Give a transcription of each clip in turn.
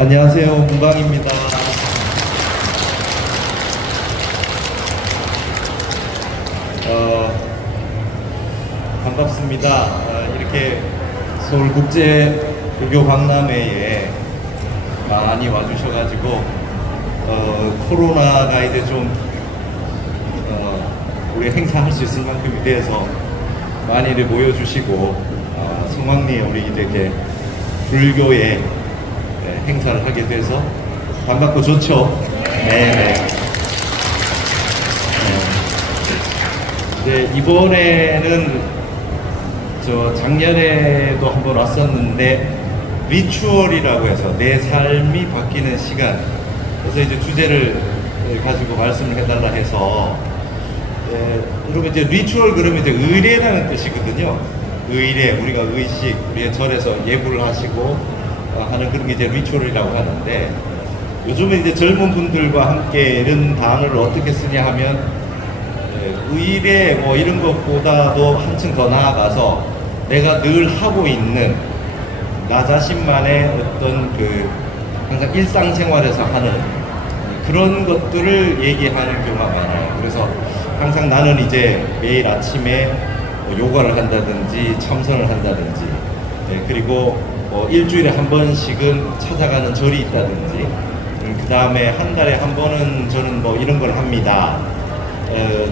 안녕하세요, 문광입니다. 반갑습니다. 이렇게 서울국제불교박람회에 많이 와주셔가지고 코로나가 이제 좀 우리 행사할 수 있을 만큼에 대해서 많이들 모여주시고 성황리에 우리 이렇게 불교의 행사를 하게 돼서 반갑고 좋죠. 네네. 이제 이번에는 저 작년에도 한번 왔었는데 리추얼이라고 해서 내 삶이 바뀌는 시간, 그래서 이제 주제를 가지고 말씀을 해달라 해서 여러분 이제 리추얼 그러면 이제 의례라는 뜻이거든요. 의례, 우리가 의식, 우리의 절에서 예불을 하시고 하는 그런 게 이제 리추얼이라고 하는데, 요즘은 이제 젊은 분들과 함께 이런 단어를 어떻게 쓰냐 하면 의례 뭐 이런 것보다도 한층 더 나아가서 내가 늘 하고 있는 나 자신만의 어떤 그 항상 일상생활에서 하는 그런 것들을 얘기하는 경우가 많아요. 그래서 항상 나는 이제 매일 아침에 요가를 한다든지 참선을 한다든지 그리고 일주일에 한 번씩은 찾아가는 절이 있다든지 그 다음에 한 달에 한 번은 저는 뭐 이런 걸 합니다.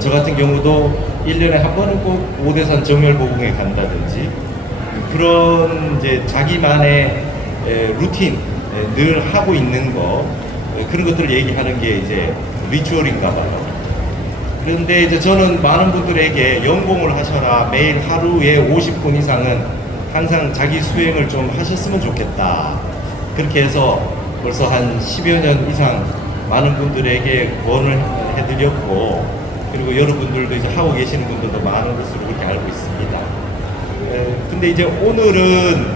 저 같은 경우도 1년에 한 번은 꼭 오대산 정열보궁에 간다든지 그런 이제 자기만의 루틴, 늘 하고 있는 거 그런 것들을 얘기하는 게 이제 리추얼인가 봐요. 그런데 이제 저는 많은 분들에게 연공을 하셔라, 매일 하루에 50분 이상은 항상 자기 수행을 좀 하셨으면 좋겠다. 그렇게 해서 벌써 한 10여 년 이상 많은 분들에게 권을 해드렸고, 그리고 여러분들도 이제 하고 계시는 분들도 많은 것으로 그렇게 알고 있습니다. 근데 이제 오늘은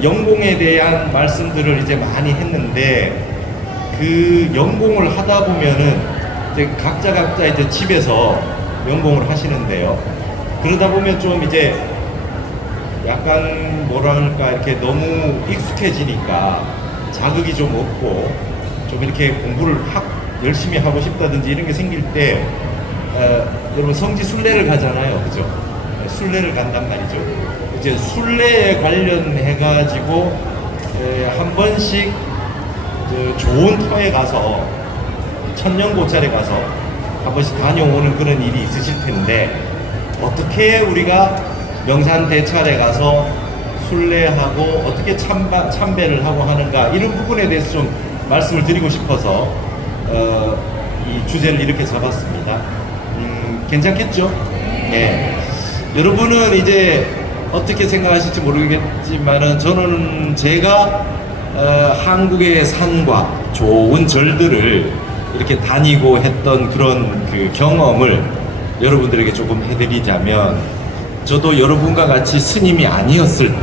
연공에 대한 말씀들을 이제 많이 했는데, 그 연공을 하다 보면은 이제 각자 이제 집에서 연공을 하시는데요. 그러다 보면 좀 이제 약간 뭐랄까 이렇게 너무 익숙해지니까 자극이 좀 없고 좀 이렇게 공부를 열심히 하고 싶다든지 이런 게 생길 때 여러분 성지 순례를 가잖아요, 그죠? 순례를 간단 말이죠. 이제 순례에 관련해 가지고 한 번씩 좋은 터에 가서 천년고찰에 가서 한 번씩 다녀오는 그런 일이 있으실 텐데, 어떻게 우리가 명산대찰에 가서 순례하고 어떻게 참배를 하고 하는가, 이런 부분에 대해서 좀 말씀을 드리고 싶어서 이 주제를 이렇게 잡았습니다. 괜찮겠죠? 네. 여러분은 이제 어떻게 생각하실지 모르겠지만은 저는 제가 한국의 산과 좋은 절들을 이렇게 다니고 했던 그런 그 경험을 여러분들에게 조금 해드리자면, 저도 여러분과 같이 스님이 아니었을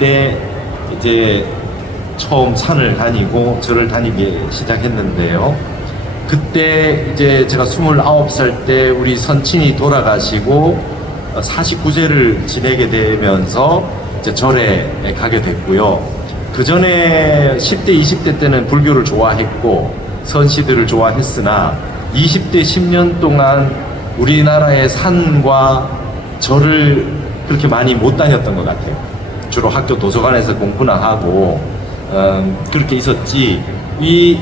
때 이제 처음 산을 다니고 절을 다니기 시작했는데요. 그때 이제 제가 29살 때 우리 선친이 돌아가시고 49제를 지내게 되면서 이제 절에 가게 됐고요. 그 전에 10대, 20대 때는 불교를 좋아했고 선시들을 좋아했으나 20대 10년 동안 우리나라의 산과 절을 그렇게 많이 못 다녔던 것 같아요. 주로 학교 도서관에서 공부나 하고 그렇게 있었지, 우리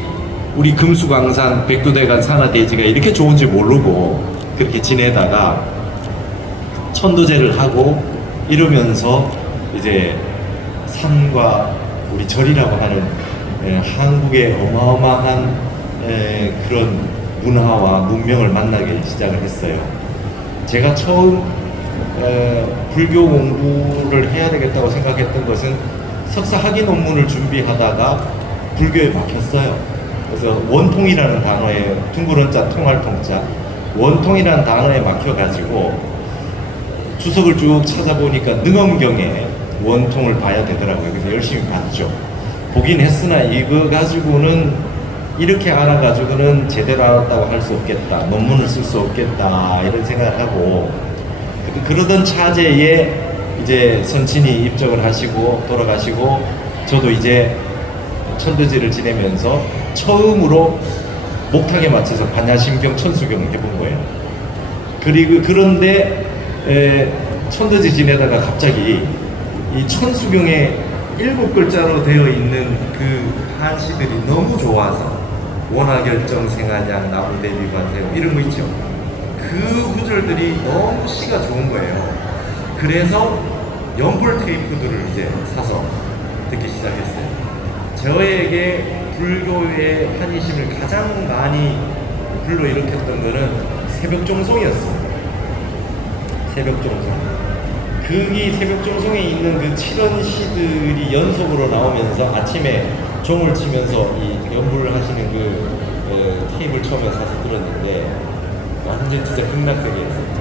금수강산, 백두대간 산하대지가 이렇게 좋은지 모르고 그렇게 지내다가 천도제를 하고 이러면서 이제 산과 우리 절이라고 하는 한국의 어마어마한 그런 문화와 문명을 만나기 시작을 했어요. 제가 처음 불교 공부를 해야 되겠다고 생각했던 것은 석사 학위 논문을 준비하다가 불교에 막혔어요. 그래서 원통이라는 단어에, 둥그런자 통할 통자, 원통이라는 단어에 막혀가지고 주석을 쭉 찾아보니까 능엄경에 원통을 봐야 되더라고요. 그래서 열심히 봤죠. 보긴 했으나 이거 가지고는, 이렇게 알아가지고는 제대로 알았다고 할 수 없겠다, 논문을 쓸 수 없겠다, 이런 생각을 하고, 그러던 차제에 이제 선친이 입적을 하시고 돌아가시고, 저도 이제 천도제를 지내면서 처음으로 목탁에 맞춰서 반야심경 천수경을 해본 거예요. 그리고 그런데 천도제 지내다가 갑자기 이 천수경에 7글자로 되어 있는 그 한시들이 너무 좋아서 원하결정 생하냐 나무대비밭에 이런 거 있죠. 그 구절들이 너무 시가 좋은 거예요. 그래서 연불 테이프들을 이제 사서 듣기 시작했어요. 저에게 불교의 환희심을 가장 많이 불러일으켰던 거는 새벽종송이었습니다. 새벽종송. 그이 새벽종송에 있는 그 7원 시들이 연속으로 나오면서 아침에 종을 치면서 이 연불을 하시는 그 테이프를 처음에 사서 들었는데 완전 진짜 극락적이었어요.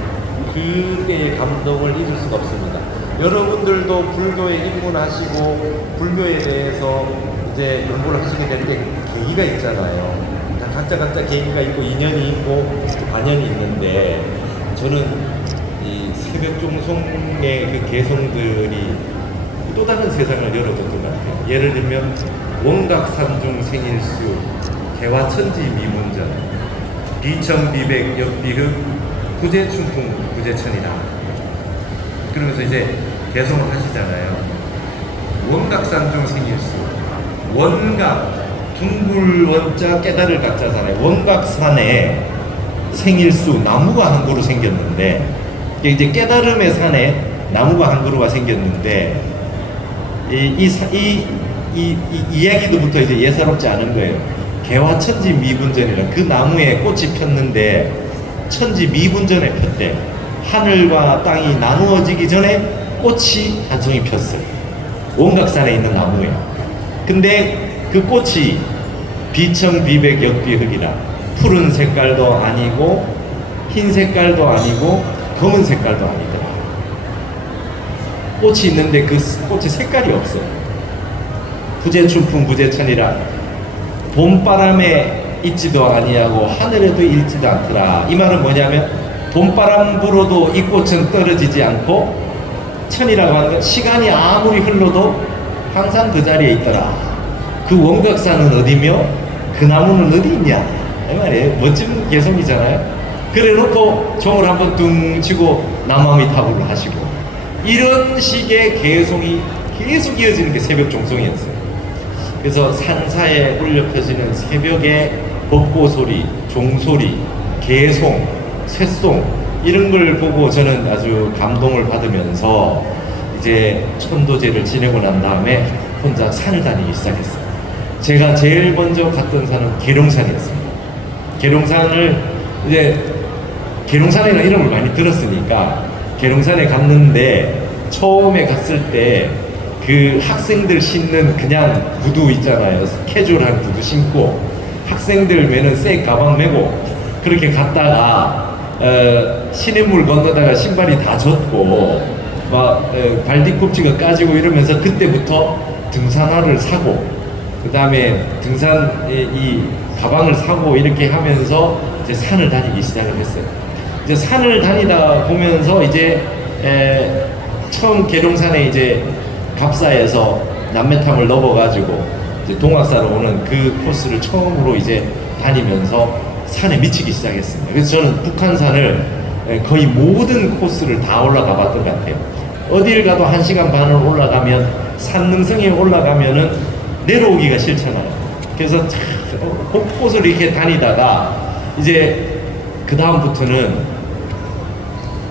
그게 감동을 잊을 수가 없습니다. 여러분들도 불교에 입문하시고 불교에 대해서 이제 공부를 하시게 될 때 계기가 있잖아요. 각자 계기가 있고 인연이 있고 관연이 있는데 저는 이 새벽종송의 그 개성들이 또 다른 세상을 열어줬던 것 같아요. 예를 들면 원각삼중 생일수 개화천지 미문전 비천비백 역비흑 구제춘풍 구제천이다. 그러면서 이제 개성을 하시잖아요. 원각삼중 생일수 원각 둥글 원자 깨달을 각자잖아요. 원각산에 생일수 나무가 한 그루 생겼는데 이제 깨달음의 산에 나무가 한 그루가 생겼는데 이 이야기도부터 이제 예사롭지 않은 거예요. 개화천지 미분전이라 그 나무에 꽃이 폈는데 천지 미분전에 폈대. 하늘과 땅이 나누어지기 전에 꽃이 한 송이 폈어요. 원각산에 있는 나무에. 근데 그 꽃이 비천비백 역비흑이라 푸른 색깔도 아니고 흰 색깔도 아니고 검은 색깔도 아니더라. 꽃이 있는데 그 꽃이 색깔이 없어요. 부재춘풍 부재천이라 봄바람에 있지도 아니하고 하늘에도 있지도 않더라. 이 말은 뭐냐면 봄바람 불어도 이 꽃은 떨어지지 않고 천이라고 하는 건 시간이 아무리 흘러도 항상 그 자리에 있더라. 그 원각산은 어디며 그 나무는 어디 있냐 이 말이에요. 멋진 개성이잖아요. 그래 놓고 종을 한번 둥 치고 남아미타불을 하시고 이런 식의 개성이 계속 이어지는 게 새벽 종송이었어요. 그래서 산사에 울려 펴지는 새벽의 법고 소리, 종소리, 개송, 쇳송 이런 걸 보고 저는 아주 감동을 받으면서 이제 천도제를 지내고 난 다음에 혼자 산을 다니기 시작했어요. 제가 제일 먼저 갔던 산은 계룡산이었습니다. 계룡산을 이제 계룡산이라는 이름을 많이 들었으니까 계룡산에 갔는데 처음에 갔을 때 그 학생들 신는 그냥 구두 있잖아요. 캐주얼한 구두 신고 학생들 매는 새 가방 메고 그렇게 갔다가 시냇물 건너다가 신발이 다 젖고 막 발 뒤꿈치가 까지고 이러면서 그때부터 등산화를 사고 그 다음에 등산 이 가방을 사고 이렇게 하면서 이제 산을 다니기 시작을 했어요. 이제 산을 다니다 보면서 이제 처음 계룡산에 이제 갑사에서 남매탐을 넘어가지고 이제 동학사로 오는 그 코스를 처음으로 이제 다니면서 산에 미치기 시작했습니다. 그래서 저는 북한산을 거의 모든 코스를 다 올라가 봤던 것 같아요. 어딜 가도 1시간 반을 올라가면 산능성에 올라가면은 내려오기가 싫잖아요. 그래서 곳곳을 이렇게 다니다가 이제 그 다음부터는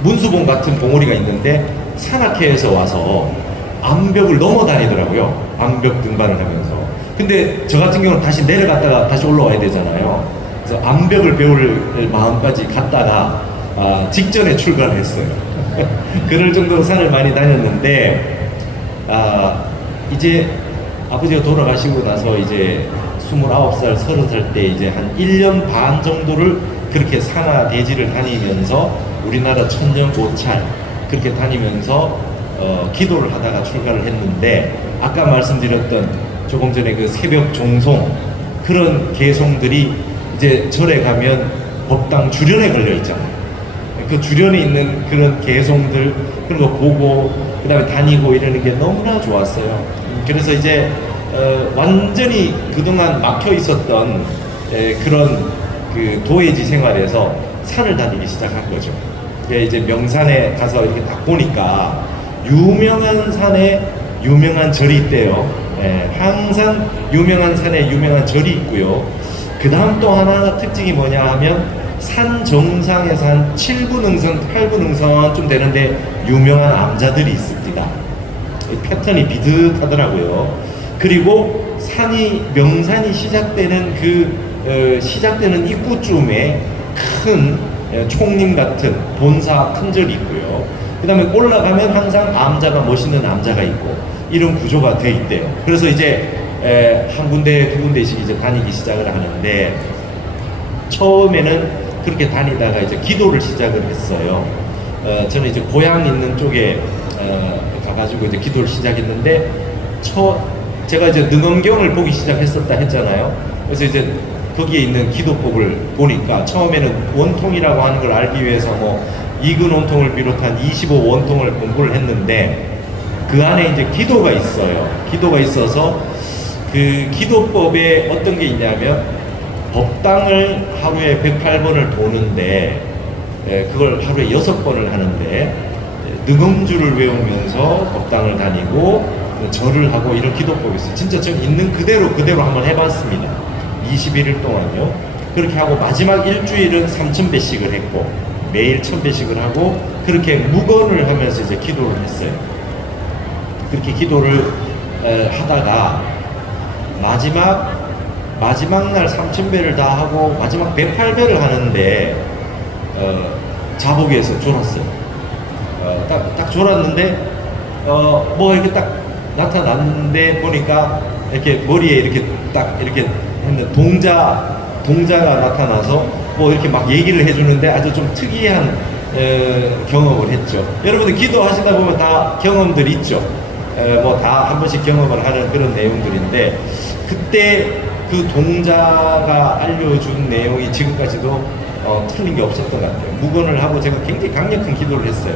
문수봉 같은 봉우리가 있는데 산악회에서 와서 암벽을 넘어 다니더라고요. 암벽 등반을 하면서. 근데 저 같은 경우는 다시 내려갔다가 다시 올라와야 되잖아요. 그래서 암벽을 배울 마음까지 갔다가 직전에 출발을 했어요. 그럴 정도로 산을 많이 다녔는데 이제 아버지가 돌아가시고 나서 이제 29살, 30살 때 이제 한 1년 반 정도를 그렇게 산하 대지를 다니면서 우리나라 천년 고찰 그렇게 다니면서 기도를 하다가 출가를 했는데 아까 말씀드렸던 조금 전에 그 새벽 종송 그런 개송들이 이제 절에 가면 법당 주련에 걸려 있잖아요. 그 주련에 있는 그런 개송들 그런 거 보고 그 다음에 다니고 이러는 게 너무나 좋았어요. 그래서 이제 완전히 그동안 막혀 있었던 그런 그 도회지 생활에서 산을 다니기 시작한 거죠. 이제 명산에 가서 이렇게 딱 보니까 유명한 산에 유명한 절이 있대요. 항상 유명한 산에 유명한 절이 있고요. 그 다음 또 하나 특징이 뭐냐 하면 산 정상에서 한 7분 능선, 8분 능선쯤 되는데 유명한 암자들이 있습니다. 패턴이 비슷하더라고요. 그리고 명산이 시작되는 시작되는 입구쯤에 큰 총림 같은 본사 큰 절이 있고요. 그 다음에 올라가면 항상 암자가, 멋있는 암자가 있고 이런 구조가 되어 있대요. 그래서 이제 한 군데 두 군데씩 이제 다니기 시작을 하는데, 처음에는 그렇게 다니다가 이제 기도를 시작을 했어요. 저는 이제 고향 있는 쪽에 가가지고 이제 기도를 시작했는데, 제가 이제 능엄경을 보기 시작했었다 했잖아요. 그래서 이제 거기에 있는 기도법을 보니까 처음에는 원통이라고 하는 걸 알기 위해서 뭐 이근 원통을 비롯한 25원통을 공부를 했는데, 그 안에 이제 기도가 있어요. 기도가 있어서 그 기도법에 어떤 게 있냐면, 법당을 하루에 108번을 도는데 그걸 하루에 6번을 하는데 능엄주를 외우면서 법당을 다니고 절을 하고 이런 기도법이 있어요. 진짜 저 있는 그대로 한번 해봤습니다. 21일 동안요. 그렇게 하고 마지막 일주일은 3000배씩을 했고 매일 1000배씩을 하고 그렇게 묵언을 하면서 이제 기도를 했어요. 그렇게 기도를 하다가 마지막 날 3000배를 다 하고 마지막 108배를 하는데 자복에서 졸았어요. 딱 졸았는데 뭐 이렇게 딱 나타났는데 보니까 이렇게 머리에 이렇게 딱 이렇게 했는데 동자가 나타나서 뭐 이렇게 막 얘기를 해주는데 아주 좀 특이한 경험을 했죠. 여러분들 기도하시다 보면 다 경험들이 있죠. 뭐 다 한 번씩 경험을 하는 그런 내용들인데, 그때 그 동자가 알려준 내용이 지금까지도 틀린 게 없었던 것 같아요. 묵언을 하고 제가 굉장히 강력한 기도를 했어요.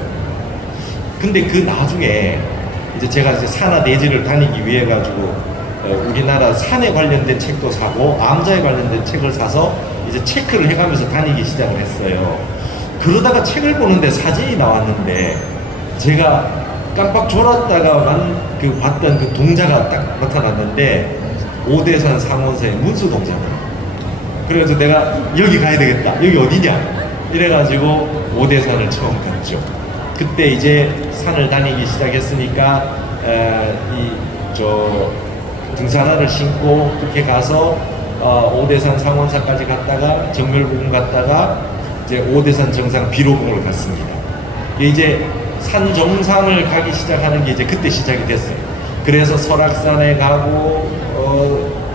근데 그 나중에 이제 제가 이제 산하 내지를 다니기 위해 가지고 우리나라 산에 관련된 책도 사고 암자에 관련된 책을 사서 이제 체크를 해가면서 다니기 시작을 했어요. 그러다가 책을 보는데 사진이 나왔는데 제가 깜빡 졸았다가 봤던 그 동자가 딱 나타났는데 오대산 상원사의 문수동자입니다. 그래서 내가 여기 가야 되겠다. 여기 어디냐? 이래가지고 오대산을 처음 갔죠. 그때 이제 산을 다니기 시작했으니까 등산화를 신고 그렇게 가서 오대산 상원사까지 갔다가 정멸부궁 갔다가 이제 오대산 정상 비로궁을 갔습니다. 이제 산 정상을 가기 시작하는 게 이제 그때 시작이 됐어요. 그래서 설악산에 가고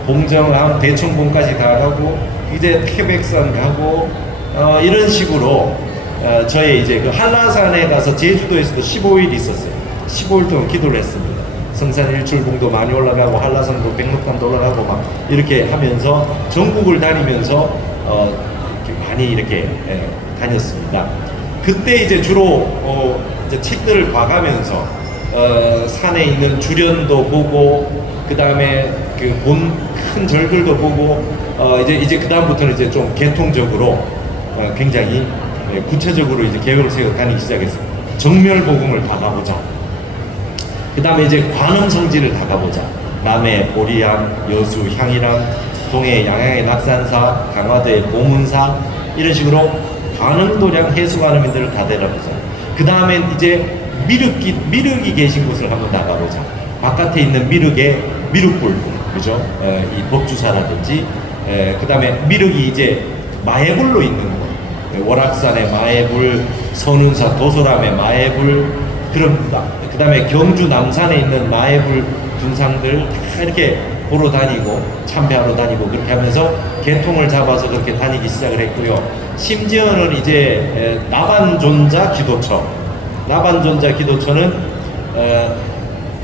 봉정항 대청봉까지 가고 이제 태백산 가고 이런 식으로 저의 이제 그 한라산에 가서 제주도에서도 15일 있었어요. 15일 동안 기도를 했습니다. 성산 일출봉도 많이 올라가고 한라산도 백록담도 올라가고 막 이렇게 하면서 전국을 다니면서 이렇게 많이 이렇게 다녔습니다. 그때 이제 주로 이제 책들을 봐가면서 산에 있는 주련도 보고 그 다음에 그 큰 절들도 보고 이제 그 다음부터는 이제 좀 계통적으로 굉장히 구체적으로 이제 계획을 세워 다니기 시작했어요. 정멸보궁을 다 가보자. 그 다음에 이제 관음성지를 다 가보자. 남해 보리암, 여수 향일암, 동해 양양의 낙산사, 강화도의 보문사 이런 식으로 관음도량 해수관음인들을 다 데려보자. 그 다음엔 이제 미륵이 계신 곳을 한번 나가보자. 바깥에 있는 미륵불, 그죠? 이 법주사라든지, 그 다음에 미륵이 이제 마애불로 있는 곳. 월악산의 마애불, 선운사 도소람의 마애불, 그 다음에 경주 남산에 있는 마애불 군상들 다 이렇게 보러 다니고 참배하러 다니고 그렇게 하면서 개통을 잡아서 그렇게 다니기 시작을 했고요. 심지어는 이제 나반존자 기도처는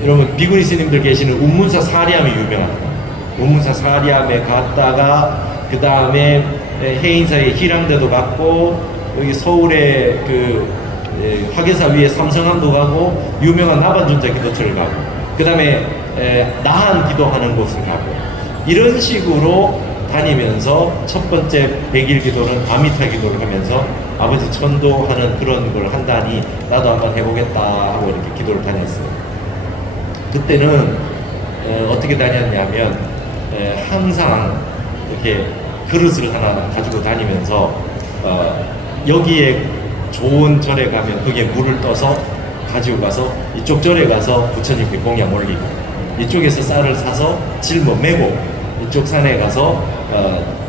여러분 비구니 스님들 계시는 운문사 사리암이 유명합니다. 운문사 사리암에 갔다가 그 다음에 해인사의 희랑대도 갔고 여기 서울의 그 화계사 위에 삼성암도 가고 유명한 나반존자 기도처를 가고 그 다음에 나한 기도하는 곳을 가고, 이런 식으로 다니면서 첫 번째 100일 기도는 아미타 기도를 하면서 아버지 천도하는 그런 걸 한다니 나도 한번 해보겠다 하고 이렇게 기도를 다녔어요. 그때는 어떻게 다녔냐면 항상 이렇게 그릇을 하나 가지고 다니면서 여기에 좋은 절에 가면 거기에 물을 떠서 가지고 가서 이쪽 절에 가서 부처님께 공양 올리고, 이쪽에서 쌀을 사서 짊어 메고 이쪽 산에 가서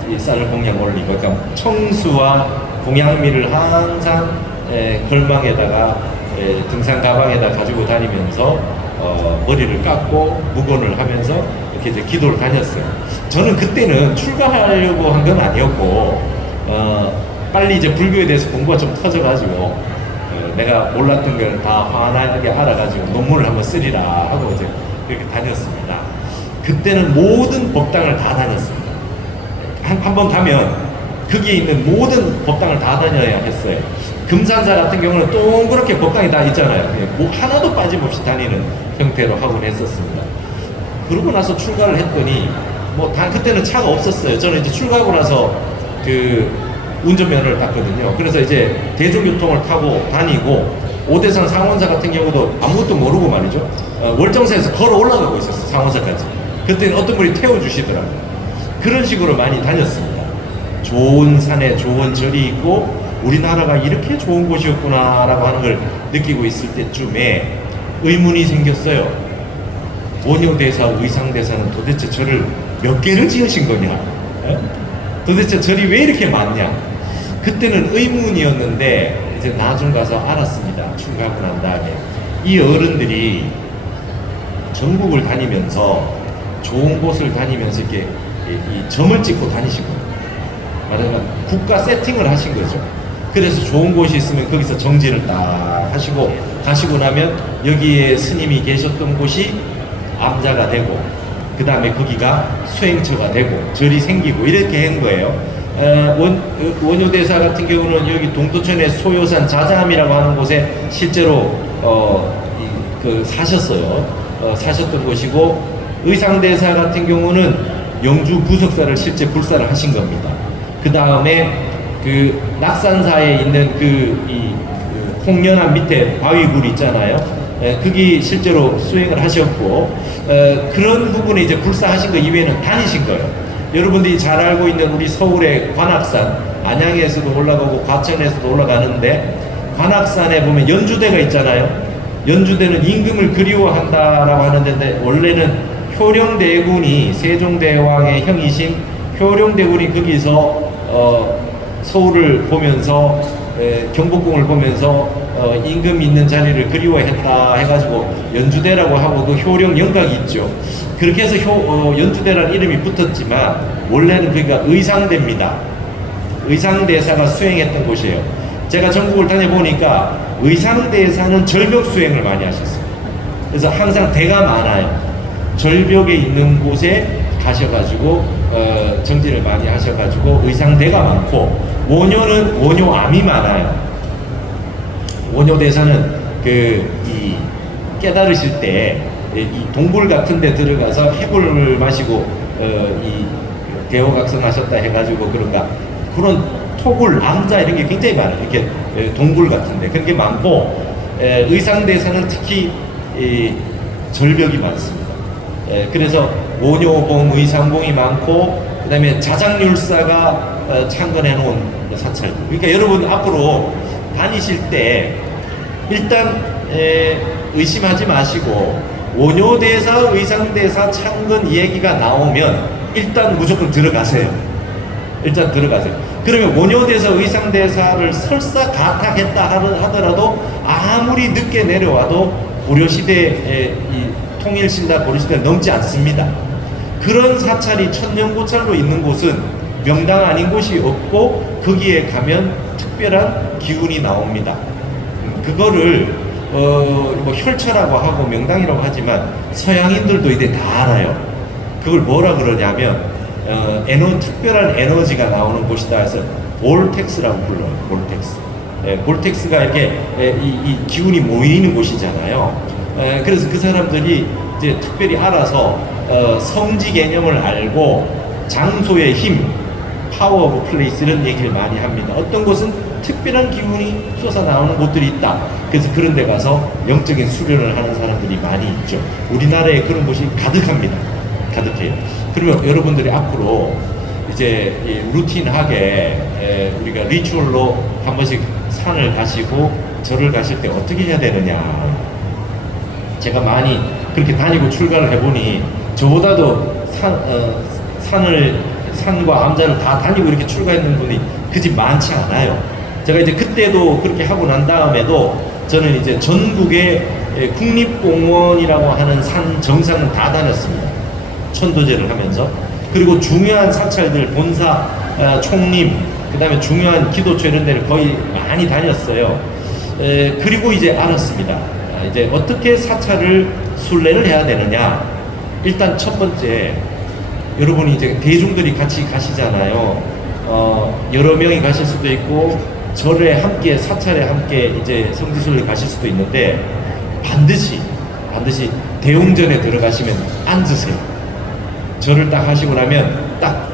이 쌀을 공양 올리고, 그러니까 청수와 공양미를 항상 걸망에다가 등산 가방에다 가지고 다니면서 머리를 깎고 묵언을 하면서 이렇게 이제 기도를 다녔어요. 저는 그때는 출가하려고 한 건 아니었고 빨리 이제 불교에 대해서 공부가 좀 터져가지고 내가 몰랐던 걸 다 환하게 알아가지고 논문을 한번 쓰리라 하고 이제 그렇게 다녔습니다. 그때는 모든 법당을 다 다녔습니다. 한 번 가면 거기에 있는 모든 법당을 다 다녀야 했어요. 금산사 같은 경우는 동그랗게 법당이 다 있잖아요. 뭐 하나도 빠짐없이 다니는 형태로 하곤 했었습니다. 그러고 나서 출가를 했더니 그때는 차가 없었어요. 저는 이제 출가하고 나서 그 운전면허를 땄거든요. 그래서 이제 대중교통을 타고 다니고, 오대산 상원사 같은 경우도 아무것도 모르고 말이죠. 월정사에서 걸어 올라가고 있었어요. 상원사까지. 그때는 어떤 분이 태워주시더라고요. 그런 식으로 많이 다녔습니다. 좋은 산에 좋은 절이 있고 우리나라가 이렇게 좋은 곳이었구나 라고 하는 걸 느끼고 있을 때쯤에 의문이 생겼어요. 원효대사, 의상대사는 도대체 절을 몇 개를 지으신 거냐? 도대체 절이 왜 이렇게 많냐? 그때는 의문이었는데 이제 나중 가서 알았습니다. 출가하고 난 다음에 이 어른들이 전국을 다니면서 좋은 곳을 다니면서 이렇게 이 점을 찍고 다니신 거예요. 말하자면 국가 세팅을 하신 거죠. 그래서 좋은 곳이 있으면 거기서 정지를 딱 하시고, 가시고 나면 여기에 스님이 계셨던 곳이 암자가 되고, 그 다음에 거기가 수행처가 되고 절이 생기고 이렇게 한 거예요. 원효대사 같은 경우는 여기 동두천의 소요산 자자암이라고 하는 곳에 실제로 사셨어요. 사셨던 곳이고, 의상대사 같은 경우는 영주 부석사를 실제 불사를 하신 겁니다. 그 다음에 그 낙산사에 있는 홍련암 밑에 바위굴 있잖아요. 거기 실제로 수행을 하셨고, 그런 부분에 이제 불사하신 거 이외에는 다니신 거예요. 여러분들이 잘 알고 있는 우리 서울의 관악산, 안양에서도 올라가고 과천에서도 올라가는데, 관악산에 보면 연주대가 있잖아요. 연주대는 임금을 그리워한다라고 하는데, 원래는 효령대군이 세종대왕의 형이신 효령대군이 거기서 서울을 보면서 경복궁을 보면서 임금 있는 자리를 그리워했다 해가지고 연주대라고 하고, 그 효령 영각이 있죠. 그렇게 해서 연주대라는 이름이 붙었지만 원래는 그러니까 의상대입니다. 의상대사가 수행했던 곳이에요. 제가 전국을 다녀보니까 의상대사는 절벽 수행을 많이 하셨어요. 그래서 항상 대가 많아요. 절벽에 있는 곳에 가셔가지고 정진을 많이 하셔가지고 의상대가 많고, 원효는 원효암이 많아요. 원효대사는 이 깨달으실 때 이 동굴 같은 데 들어가서 해골을 마시고 이 대호각성하셨다 해가지고 그런 토굴, 암자 이런 게 굉장히 많아요. 이렇게 동굴 같은데 그런 게 많고, 의상대사는 특히 절벽이 많습니다. 그래서 원효봉, 의상봉이 많고, 그 다음에 자장률사가 창건해 놓은 사찰. 그러니까 여러분 앞으로 다니실 때 일단 의심하지 마시고, 원효대사, 의상대사 창건 얘기가 나오면 일단 무조건 들어가세요. 일단 들어가세요. 그러면 원효대사, 의상대사를 설사 가탁했다 하더라도 아무리 늦게 내려와도 고려시대의 통일신라 고려시대가 넘지 않습니다. 그런 사찰이 천년고찰로 있는 곳은 명당 아닌 곳이 없고, 거기에 가면 특별한 기운이 나옵니다. 그거를 혈처라고 하고 명당이라고 하지만 서양인들도 이제 다 알아요. 그걸 뭐라 그러냐면 특별한 에너지가 나오는 곳이다 해서 볼텍스라고 불러요. 볼텍스. 볼텍스가 이렇게 이 기운이 모이는 곳이잖아요. 그래서 그 사람들이 이제 특별히 알아서 성지 개념을 알고 장소의 힘, 파워 오브 플레이스 이런 얘기를 많이 합니다. 어떤 곳은 특별한 기운이 솟아나오는 곳들이 있다. 그래서 그런 데 가서 영적인 수련을 하는 사람들이 많이 있죠. 우리나라에 그런 곳이 가득합니다. 가득해요. 그러면 여러분들이 앞으로 이제 루틴하게 우리가 리추얼로 한 번씩 산을 가시고 절을 가실 때 어떻게 해야 되느냐. 제가 많이 그렇게 다니고 출가를 해보니 저보다도 산과 암자를 다 다니고 이렇게 출가했는 분이 그지 많지 않아요. 제가 이제 그때도 그렇게 하고 난 다음에도 저는 이제 전국의 국립공원이라고 하는 산 정상은 다 다녔습니다. 천도제를 하면서. 그리고 중요한 사찰들, 본사, 총림, 그 다음에 중요한 기도처 이런 데를 거의 많이 다녔어요. 그리고 이제 알았습니다. 이제 어떻게 사찰을 순례를 해야 되느냐. 일단 첫 번째, 여러분이 이제 대중들이 같이 가시잖아요. 여러 명이 가실 수도 있고 절에 함께 사찰에 함께 이제 성지순례 가실 수도 있는데 반드시 대웅전에 들어가시면 앉으세요. 절을 딱 하시고 나면 딱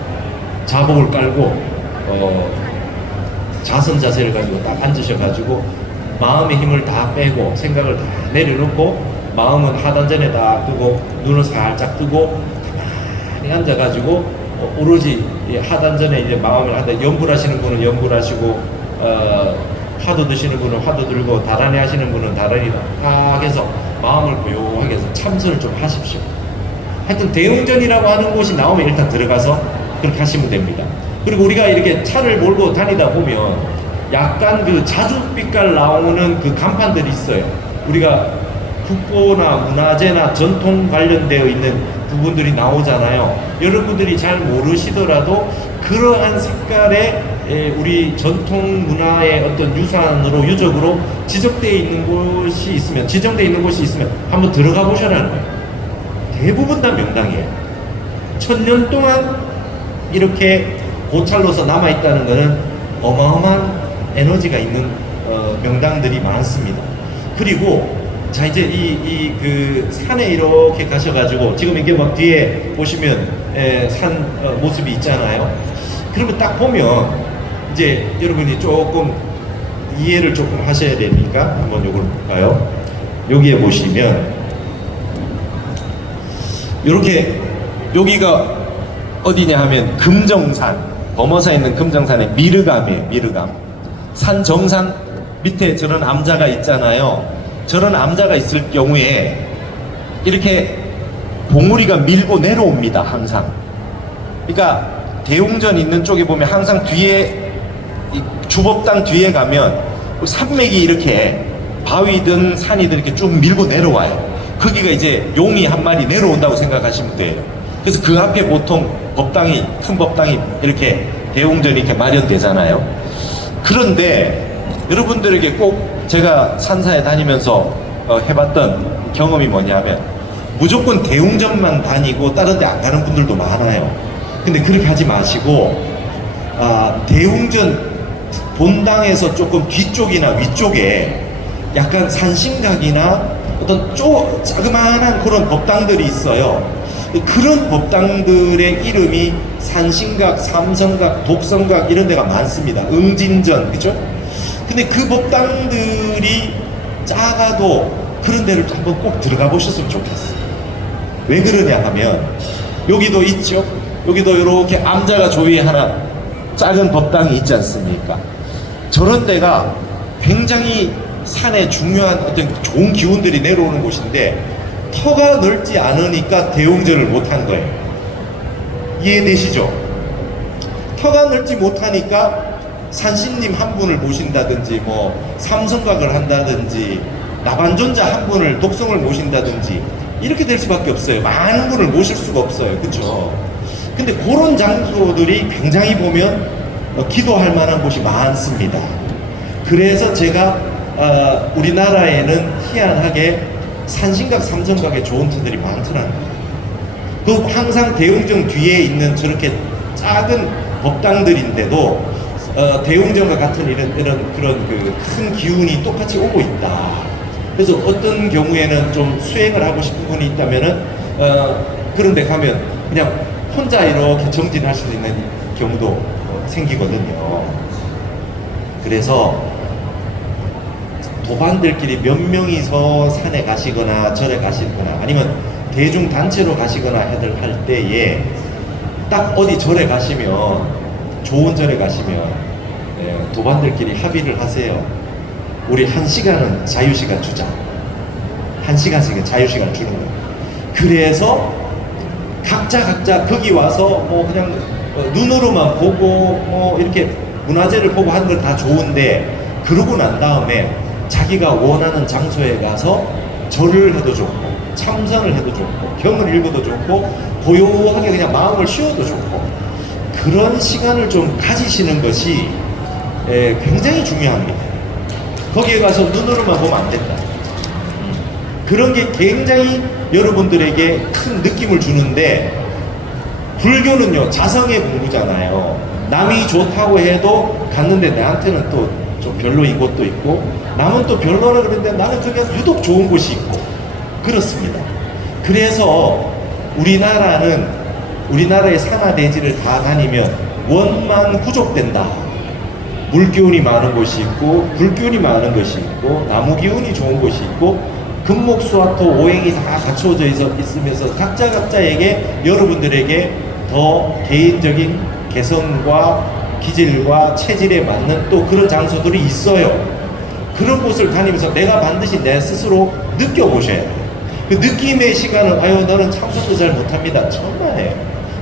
자복을 깔고 자선 자세를 가지고 딱 앉으셔가지고 마음의 힘을 다 빼고 생각을 다 내려놓고 마음은 하단전에 다 뜨고 눈을 살짝 뜨고 가만히 앉아가지고 오로지 하단전에 이제 마음을 하다 연불 하시는 분은 연불 하시고 화두 드시는 분은 화두 들고 다란이 하시는 분은 다란이 딱 해서 마음을 고요하게 해서 참선을 좀 하십시오. 하여튼 대웅전이라고 하는 곳이 나오면 일단 들어가서 그렇게 하시면 됩니다. 그리고 우리가 이렇게 차를 몰고 다니다 보면 약간 그 자줏빛깔 나오는 그 간판들이 있어요. 우리가 국보나 문화재나 전통 관련되어 있는 부분들이 나오잖아요. 여러분들이 잘 모르시더라도 그러한 색깔의 우리 전통 문화의 어떤 유산으로 유적으로 지적되어 있는 곳이 있으면 지정되어 있는 곳이 있으면 한번 들어가 보셔라는 거예요. 대부분 다 명당이에요. 1000년 동안 이렇게 고찰로서 남아있다는 것은 어마어마한 에너지가 있는 명당들이 많습니다. 그리고 자 이제 그 산에 이렇게 가셔가지고 지금 이게 막 뒤에 보시면 산 모습이 있잖아요. 그러면 딱 보면 이제 여러분이 조금 이해를 조금 하셔야 되니까 한번 요걸 볼까요? 여기에 보시면 이렇게 여기가 어디냐 하면 금정산, 범어사에 있는 금정산의 미르감이에요. 미르감. 산 정상 밑에 저런 암자가 있잖아요. 저런 암자가 있을 경우에 이렇게 봉우리가 밀고 내려옵니다. 항상. 그러니까 대웅전 있는 쪽에 보면 항상 뒤에 주법당 뒤에 가면 산맥이 이렇게 바위든 산이든 이렇게 쭉 밀고 내려와요. 거기가 이제 용이 한 마리 내려온다고 생각하시면 돼요. 그래서 그 앞에 보통 법당이, 큰 법당이 이렇게 대웅전이 이렇게 마련되잖아요. 그런데 여러분들에게 꼭 제가 산사에 다니면서 해봤던 경험이 뭐냐면 무조건 대웅전만 다니고 다른 데 안 가는 분들도 많아요. 근데 그렇게 하지 마시고 대웅전 본당에서 조금 뒤쪽이나 위쪽에 약간 산신각이나 어떤 자그마한 그런 법당들이 있어요. 그런 법당들의 이름이 산신각, 삼성각, 독성각 이런 데가 많습니다. 응진전, 그죠? 근데 그 법당들이 작아도 그런 데를 한번 꼭 들어가 보셨으면 좋겠어요. 왜 그러냐 하면 여기도 있죠? 여기도 이렇게 암자가 조위에 하나 작은 법당이 있지 않습니까? 저런 데가 굉장히 산에 중요한 어떤 좋은 기운들이 내려오는 곳인데 터가 넓지 않으니까 대웅전을 못한 거예요. 이해되시죠? 터가 넓지 못하니까 산신님 한 분을 모신다든지 뭐 삼성각을 한다든지 나반존자 한 분을 독성을 모신다든지 이렇게 될 수밖에 없어요. 많은 분을 모실 수가 없어요. 그렇죠? 근데 그런 장소들이 굉장히 보면 기도할 만한 곳이 많습니다. 그래서 제가 우리나라에는 희한하게 산신각, 삼성각에 좋은 터들이 많더라고요. 그 항상 대웅전 뒤에 있는 저렇게 작은 법당들인데도 대웅전과 같은 이런 그런 그 큰 기운이 똑같이 오고 있다. 그래서 어떤 경우에는 좀 수행을 하고 싶은 분이 있다면은 그런 데 가면 그냥 혼자 이렇게 정진할 수 있는 경우도 생기거든요. 그래서 도반들끼리 몇 명이서 산에 가시거나 절에 가시거나 아니면 대중 단체로 가시거나 할 때에 딱 어디 절에 가시면 좋은 절에 가시면 도반들끼리 합의를 하세요. 우리 1시간은 자유시간 주자. 1시간씩은 자유시간 주는 거예요. 그래서 각자 거기 와서 뭐 그냥 눈으로만 보고 뭐 이렇게 문화재를 보고 하는 건 다 좋은데 그러고 난 다음에 자기가 원하는 장소에 가서 절을 해도 좋고 참선을 해도 좋고 경을 읽어도 좋고 고요하게 그냥 마음을 쉬어도 좋고 그런 시간을 좀 가지시는 것이 굉장히 중요합니다. 거기에 가서 눈으로만 보면 안 된다. 그런 게 굉장히 여러분들에게 큰 느낌을 주는데 불교는요 자성의 공부잖아요. 남이 좋다고 해도 갔는데 나한테는 또 좀 별로인 곳도 있고 남은 또 별로라 그러는데 나는 그게 유독 좋은 곳이 있고 그렇습니다. 그래서 우리나라의 산하대지를 다 다니면 원만 부족된다. 물기운이 많은 곳이 있고 불기운이 많은 곳이 있고 나무기운이 좋은 곳이 있고 금목수화토 오행이 다 갖춰져 있으면서 각자에게 여러분들에게 더 개인적인 개성과 기질과 체질에 맞는 또 그런 장소들이 있어요. 그런 곳을 다니면서 내가 반드시 내 스스로 느껴보셔야 돼요. 그 느낌의 시간을 아유 너는 참석도 잘 못합니다. 천만에요.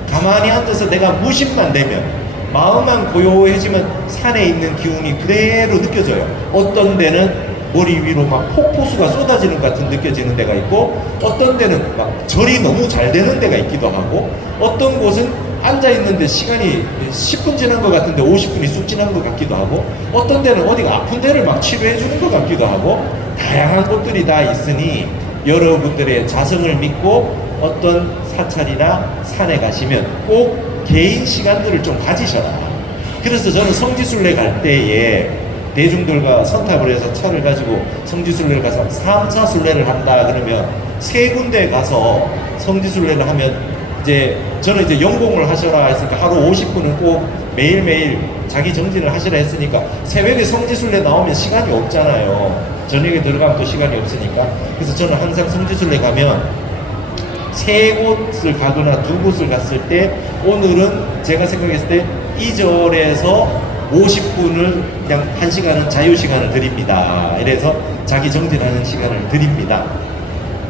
가만히 앉아서 내가 무심만 되면 마음만 고요해지면 산에 있는 기운이 그대로 느껴져요. 어떤 데는 머리 위로 막 폭포수가 쏟아지는 것 같은 느껴지는 데가 있고 어떤 데는 막 절이 너무 잘 되는 데가 있기도 하고 어떤 곳은 앉아있는데 시간이 10분 지난 것 같은데 50분이 쑥 지난 것 같기도 하고 어떤 데는 어디가 아픈 데를 막 치료해 주는 것 같기도 하고 다양한 곳들이 다 있으니 여러분들의 자성을 믿고 어떤 사찰이나 산에 가시면 꼭 개인 시간들을 좀 가지셔라. 그래서 저는 성지순례 갈 때에 대중들과 선탑을 해서 차를 가지고 성지순례를 가서 3, 4순례를 한다 그러면 세 군데 가서 성지순례를 하면 이제 저는 이제 연공을 하셔라 했으니까 하루 50분은 꼭 매일매일 자기 정진을 하시라 했으니까 새벽에 성지순례 나오면 시간이 없잖아요. 저녁에 들어가면 또 시간이 없으니까. 그래서 저는 항상 성지순례 가면 세 곳을 가거나 두 곳을 갔을 때 오늘은 제가 생각했을 때 이 절에서 50분을 그냥 1시간은 자유시간을 드립니다. 이래서 자기 정진하는 시간을 드립니다.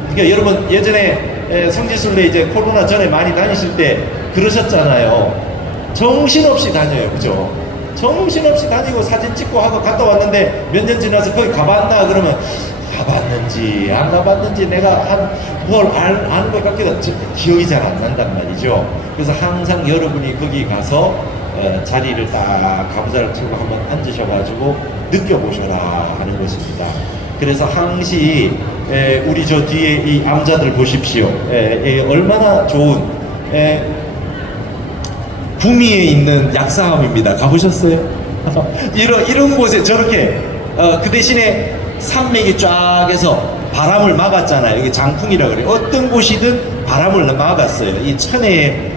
그러니까 여러분 예전에 성지순례 이제 코로나 전에 많이 다니실 때 그러셨잖아요. 정신없이 다녀요. 그죠? 정신없이 다니고 사진 찍고 하고 갔다 왔는데 몇 년 지나서 거기 가봤나 그러면 가봤는지 안 가봤는지 내가 뭘 아는 것 같기도 하고 기억이 잘 안 난단 말이죠. 그래서 항상 여러분이 거기 가서 자리를 딱 가부좌를 틀고 한번 앉으셔가지고 느껴보셔라 하는 것입니다. 그래서 항시 우리 저 뒤에 이 암자들 보십시오. 얼마나 좋은 구미에 있는 약사함입니다. 가보셨어요? 이런 곳에 저렇게 그 대신에 산맥이 쫙 해서 바람을 막았잖아요. 여기 장풍이라 그래요. 어떤 곳이든 바람을 막았어요. 이 천혜에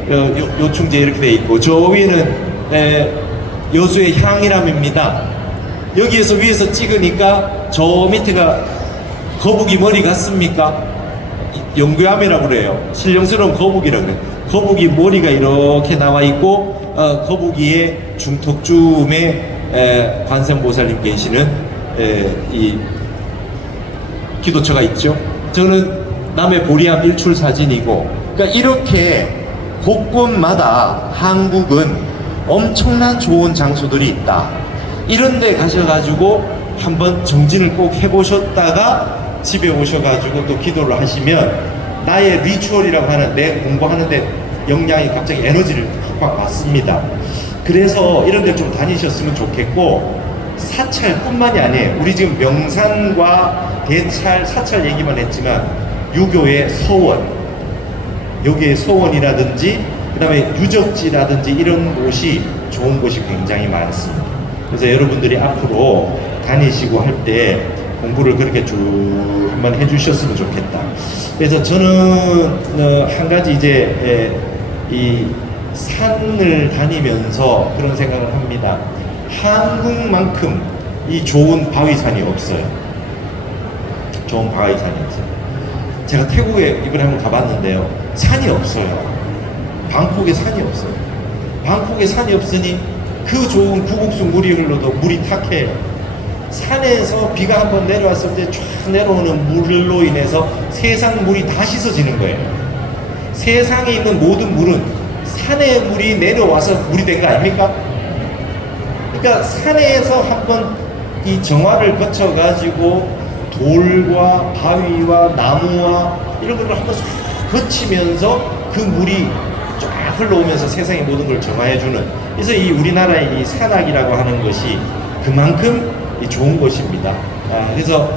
요충제 이렇게 돼 있고 저 위에는 여수의 향이람입니다. 여기에서 위에서 찍으니까 저 밑에가 거북이 머리 같습니까? 영괴암이라고 그래요. 신령스러운 거북이라고 그래요. 거북이 머리가 이렇게 나와 있고 거북이의 중턱쯤에 관세음보살님 계시는 이 기도처가 있죠. 저는 남해 보리암 일출 사진이고 그러니까 이렇게 곳곳마다 한국은 엄청난 좋은 장소들이 있다. 이런 데 가셔가지고 한번 정진을 꼭 해보셨다가 집에 오셔가지고 또 기도를 하시면 나의 리추얼이라고 하는 내 공부하는데 역량이 갑자기 에너지를 확 받습니다. 그래서 이런 데 좀 다니셨으면 좋겠고 사찰뿐만이 아니에요. 우리 지금 명산과 대찰, 사찰 얘기만 했지만 유교의 서원, 여기에 서원이라든지 그 다음에 유적지라든지 이런 곳이 좋은 곳이 굉장히 많습니다. 그래서 여러분들이 앞으로 다니시고 할 때 공부를 그렇게 쭉 한번 해주셨으면 좋겠다. 그래서 저는 한 가지 이제 이 산을 다니면서 그런 생각을 합니다. 한국만큼 이 좋은 바위산이 없어요. 좋은 바위산이 없어요. 제가 태국에 이번에 한번 가봤는데요. 산이 없어요. 방콕에 산이 없어요. 방콕에 산이 없으니 그 좋은 구국수 물이 흘러도 물이 탁해요. 산에서 비가 한번 내려왔을 때 쫙 내려오는 물로 인해서 세상 물이 다 씻어지는 거예요. 세상에 있는 모든 물은 산의 물이 내려와서 물이 된 거 아닙니까? 그러니까 산에서 한번 이 정화를 거쳐가지고 돌과 바위와 나무와 이런 걸 한번 싹 거치면서 그 물이 쫙 흘러오면서 세상의 모든 걸 정화해주는, 그래서 이 우리나라의 이 산악이라고 하는 것이 그만큼 좋은 것입니다. 그래서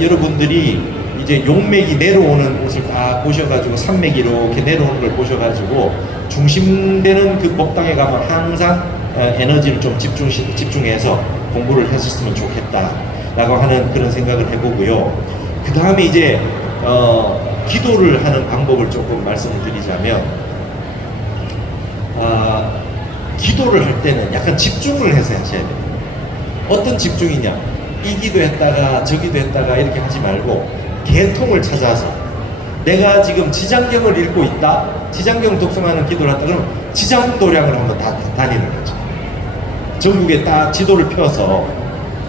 여러분들이 이제 용맥이 내려오는 곳을 딱 보셔가지고 산맥이 이렇게 내려오는 걸 보셔가지고 중심되는 그 법당에 가면 항상 에너지를 좀 집중해서 공부를 했었으면 좋겠다라고 하는 그런 생각을 해보고요. 그 다음에 이제 기도를 하는 방법을 조금 말씀을 드리자면, 기도를 할 때는 약간 집중을 해서 하셔야 돼요. 어떤 집중이냐? 이 기도했다가 저 기도했다가 이렇게 하지 말고 개통을 찾아서, 내가 지금 지장경을 읽고 있다, 지장경 독서하는 기도를 한다 그러면 지장도량을 한번 다 다니는 거죠. 전국에 딱 지도를 펴서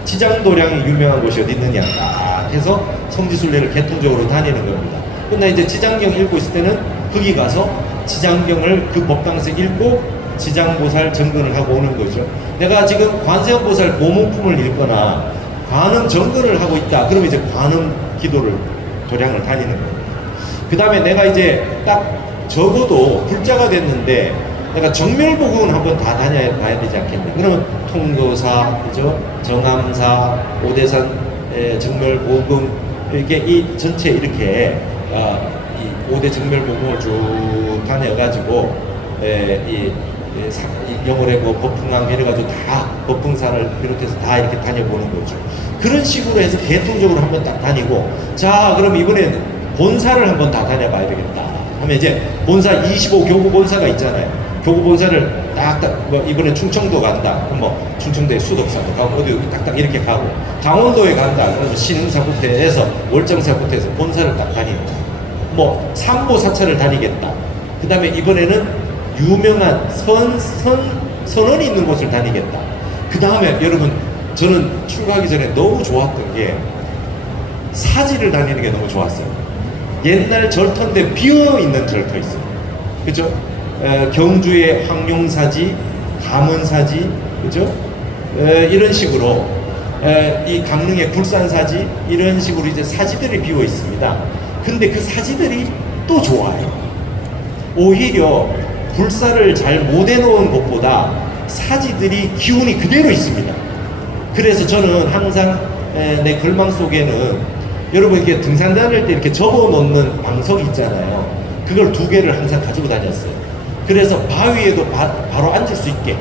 지장도량이 유명한 곳이 어디 있느냐 딱 해서 성지순례를 개통적으로 다니는 겁니다. 근데 이제 지장경 읽고 있을 때는 거기 가서 지장경을 그 법당에서 읽고 지장보살 정근을 하고 오는 거죠. 내가 지금 관세음보살 보문품을 읽거나 관음 정근을 하고 있다 그러면 이제 관음 기도를 도량을 다니는 거예요. 그 다음에 내가 이제 딱 적어도 불자가 됐는데 내가 정멸복음은 한번 다 다녀봐야 되지 않겠냐. 그러면 통도사, 그죠? 정암사, 오대산 정멸복음, 이렇게 이 전체 이렇게 이 5대 정멸복음을 쭉 다녀가지고 이 영월에 뭐 법흥항 이래가지고 다 법흥사를 비롯해서 다 이렇게 다녀보는 거죠. 그런 식으로 해서 개통적으로 한번 딱 다니고, 자 그럼 이번엔 본사를 한번 다 다녀봐야 되겠다 하면 이제 본사 25 교구 본사가 있잖아요. 교구 본사를 딱딱 뭐 이번에 충청도 간다 그럼 뭐 충청도에 수덕사도 가고 어디 딱딱 이렇게 가고, 강원도에 간다 그러면 신흥사부터 해서 월정사부터 해서 본사를 딱 다니고, 뭐 삼보사찰을 다니겠다 그 다음에 이번에는 유명한 선원이 있는 곳을 다니겠다. 그 다음에 여러분, 저는 출가하기 전에 너무 좋았던 게 사지를 다니는 게 너무 좋았어요. 옛날 절터인데 비어있는 절터 있어요. 그죠? 경주의 황룡사지, 감은사지, 그죠? 이런 식으로 이 강릉의 굴산사지, 이런 식으로 이제 사지들이 비어 있습니다. 근데 그 사지들이 또 좋아요. 오히려 불사를 잘 못 해놓은 것보다 사지들이 기운이 그대로 있습니다. 그래서 저는 항상 내 글망 속에는 여러분 이렇게 등산 다닐 때 이렇게 접어 놓는 방석이 있잖아요. 그걸 2개를 항상 가지고 다녔어요. 그래서 바위에도 바로 앉을 수 있게,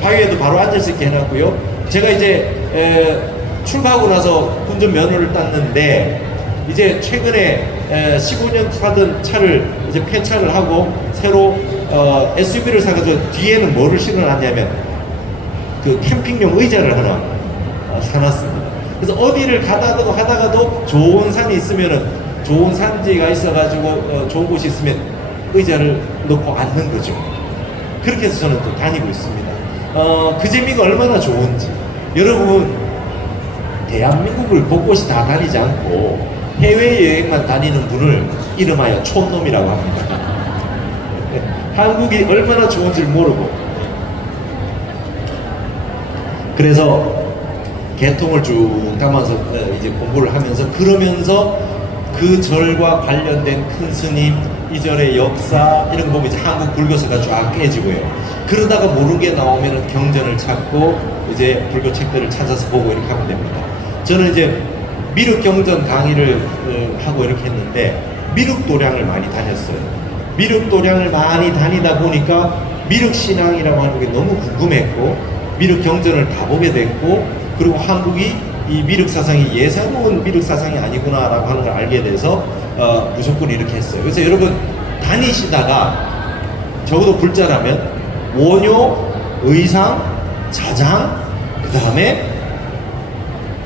바위에도 바로 앉을 수 있게 해놨고요. 제가 이제 출가하고 나서 운전 면허를 땄는데, 이제 최근에 15년 타던 차를 이제 폐차를 하고 새로 SUV를 사가지고 뒤에는 뭐를 실어놨냐면 그 캠핑용 의자를 하나 사놨습니다. 그래서 어디를 가다가도 좋은 산이 있으면은, 좋은 산지가 있어가지고 좋은 곳이 있으면 의자를 놓고 앉는 거죠. 그렇게 해서 저는 또 다니고 있습니다. 그 재미가 얼마나 좋은지. 여러분, 대한민국을 곳곳이 다 다니지 않고 해외여행만 다니는 분을 이름하여 촌놈이라고 합니다. 한국이 얼마나 좋은지를 모르고. 그래서 개통을 쭉 담아서 이제 공부를 하면서, 그러면서 그 절과 관련된 큰 스님, 이 절의 역사 이런 거 보면 이제 한국 불교사가 쫙 깨지고요. 그러다가 모르는 게 나오면 경전을 찾고 이제 불교 책들을 찾아서 보고 이렇게 하면 됩니다. 저는 이제 미륵경전 강의를 하고 이렇게 했는데 미륵도량을 많이 다녔어요. 미륵도량을 많이 다니다 보니까 미륵신앙이라고 하는 게 너무 궁금했고, 미륵경전을 다 보게 됐고, 그리고 한국이 이 미륵 사상이 예사로운 미륵 사상이 아니구나라고 하는 걸 알게 돼서 무조건 이렇게 했어요. 그래서 여러분 다니시다가 적어도 불자라면 원효, 의상, 자장, 그 다음에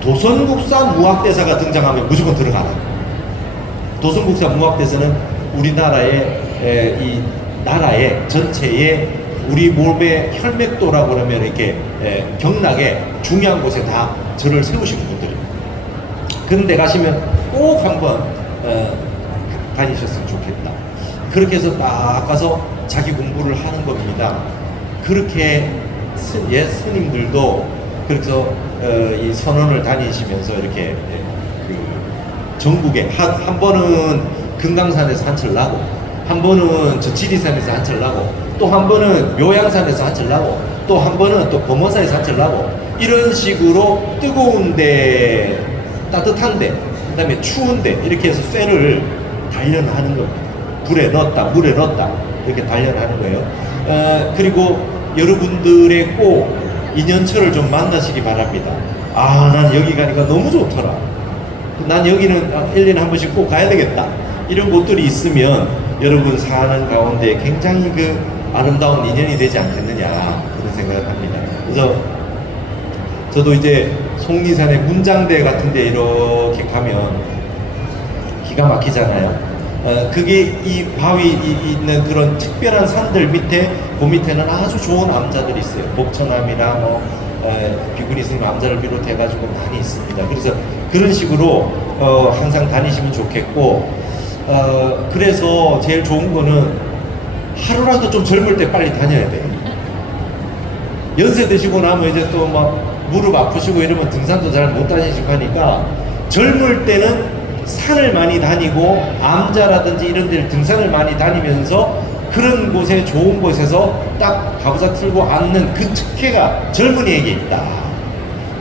도선국사 무학대사가 등장하면 무조건 들어가라. 도선국사 무학대사는 우리나라의 이 나라의 전체의 우리 몸의 혈맥도라고 그러면 이렇게 경락에 중요한 곳에 다 절을 세우시는 분들입니다. 그런 데 가시면 꼭 한번 다니셨으면 좋겠다. 그렇게 해서 딱 가서 자기 공부를 하는 겁니다. 그렇게 스님들도 그래서 이 선원을 다니시면서 이렇게 그 전국에 한 번은 금강산에서 한철 나고, 한 번은 저 지리산에서 한철 나고, 또 한 번은 묘양산에서 한철 나고, 또 한 번은 또 범어사에서 한철 나고, 이런 식으로 뜨거운데, 따뜻한데, 그다음에 추운데 이렇게 해서 쇠를 단련하는 겁니다. 불에 넣었다, 물에 넣었다 이렇게 단련하는 거예요. 그리고 여러분들의 꼭 인연처를 좀 만나시기 바랍니다. 아, 난 여기 가니까 너무 좋더라. 난 여기는 1년에 한 번씩 꼭 가야 되겠다. 이런 곳들이 있으면 여러분 사는 가운데 굉장히 그 아름다운 인연이 되지 않겠느냐 그런 생각을 합니다. 그래서 저도 이제 속리산의 문장대 같은 데 이렇게 가면 기가 막히잖아요. 그게 이 바위 있는 그런 특별한 산들 밑에, 그 밑에는 아주 좋은 암자들이 있어요. 복천암이나 뭐 비구니 스님 암자를 비롯해가지고 많이 있습니다. 그래서 그런 식으로 항상 다니시면 좋겠고, 그래서 제일 좋은 거는 하루라도 좀 젊을 때 빨리 다녀야 돼요. 연세 드시고 나면 이제 또 막 무릎 아프시고 이러면 등산도 잘 못 다니시고 하니까, 젊을 때는 산을 많이 다니고 암자라든지 이런 데를 등산을 많이 다니면서 그런 곳에 좋은 곳에서 딱 가부좌 틀고 앉는 그 특혜가 젊은이에게 있다.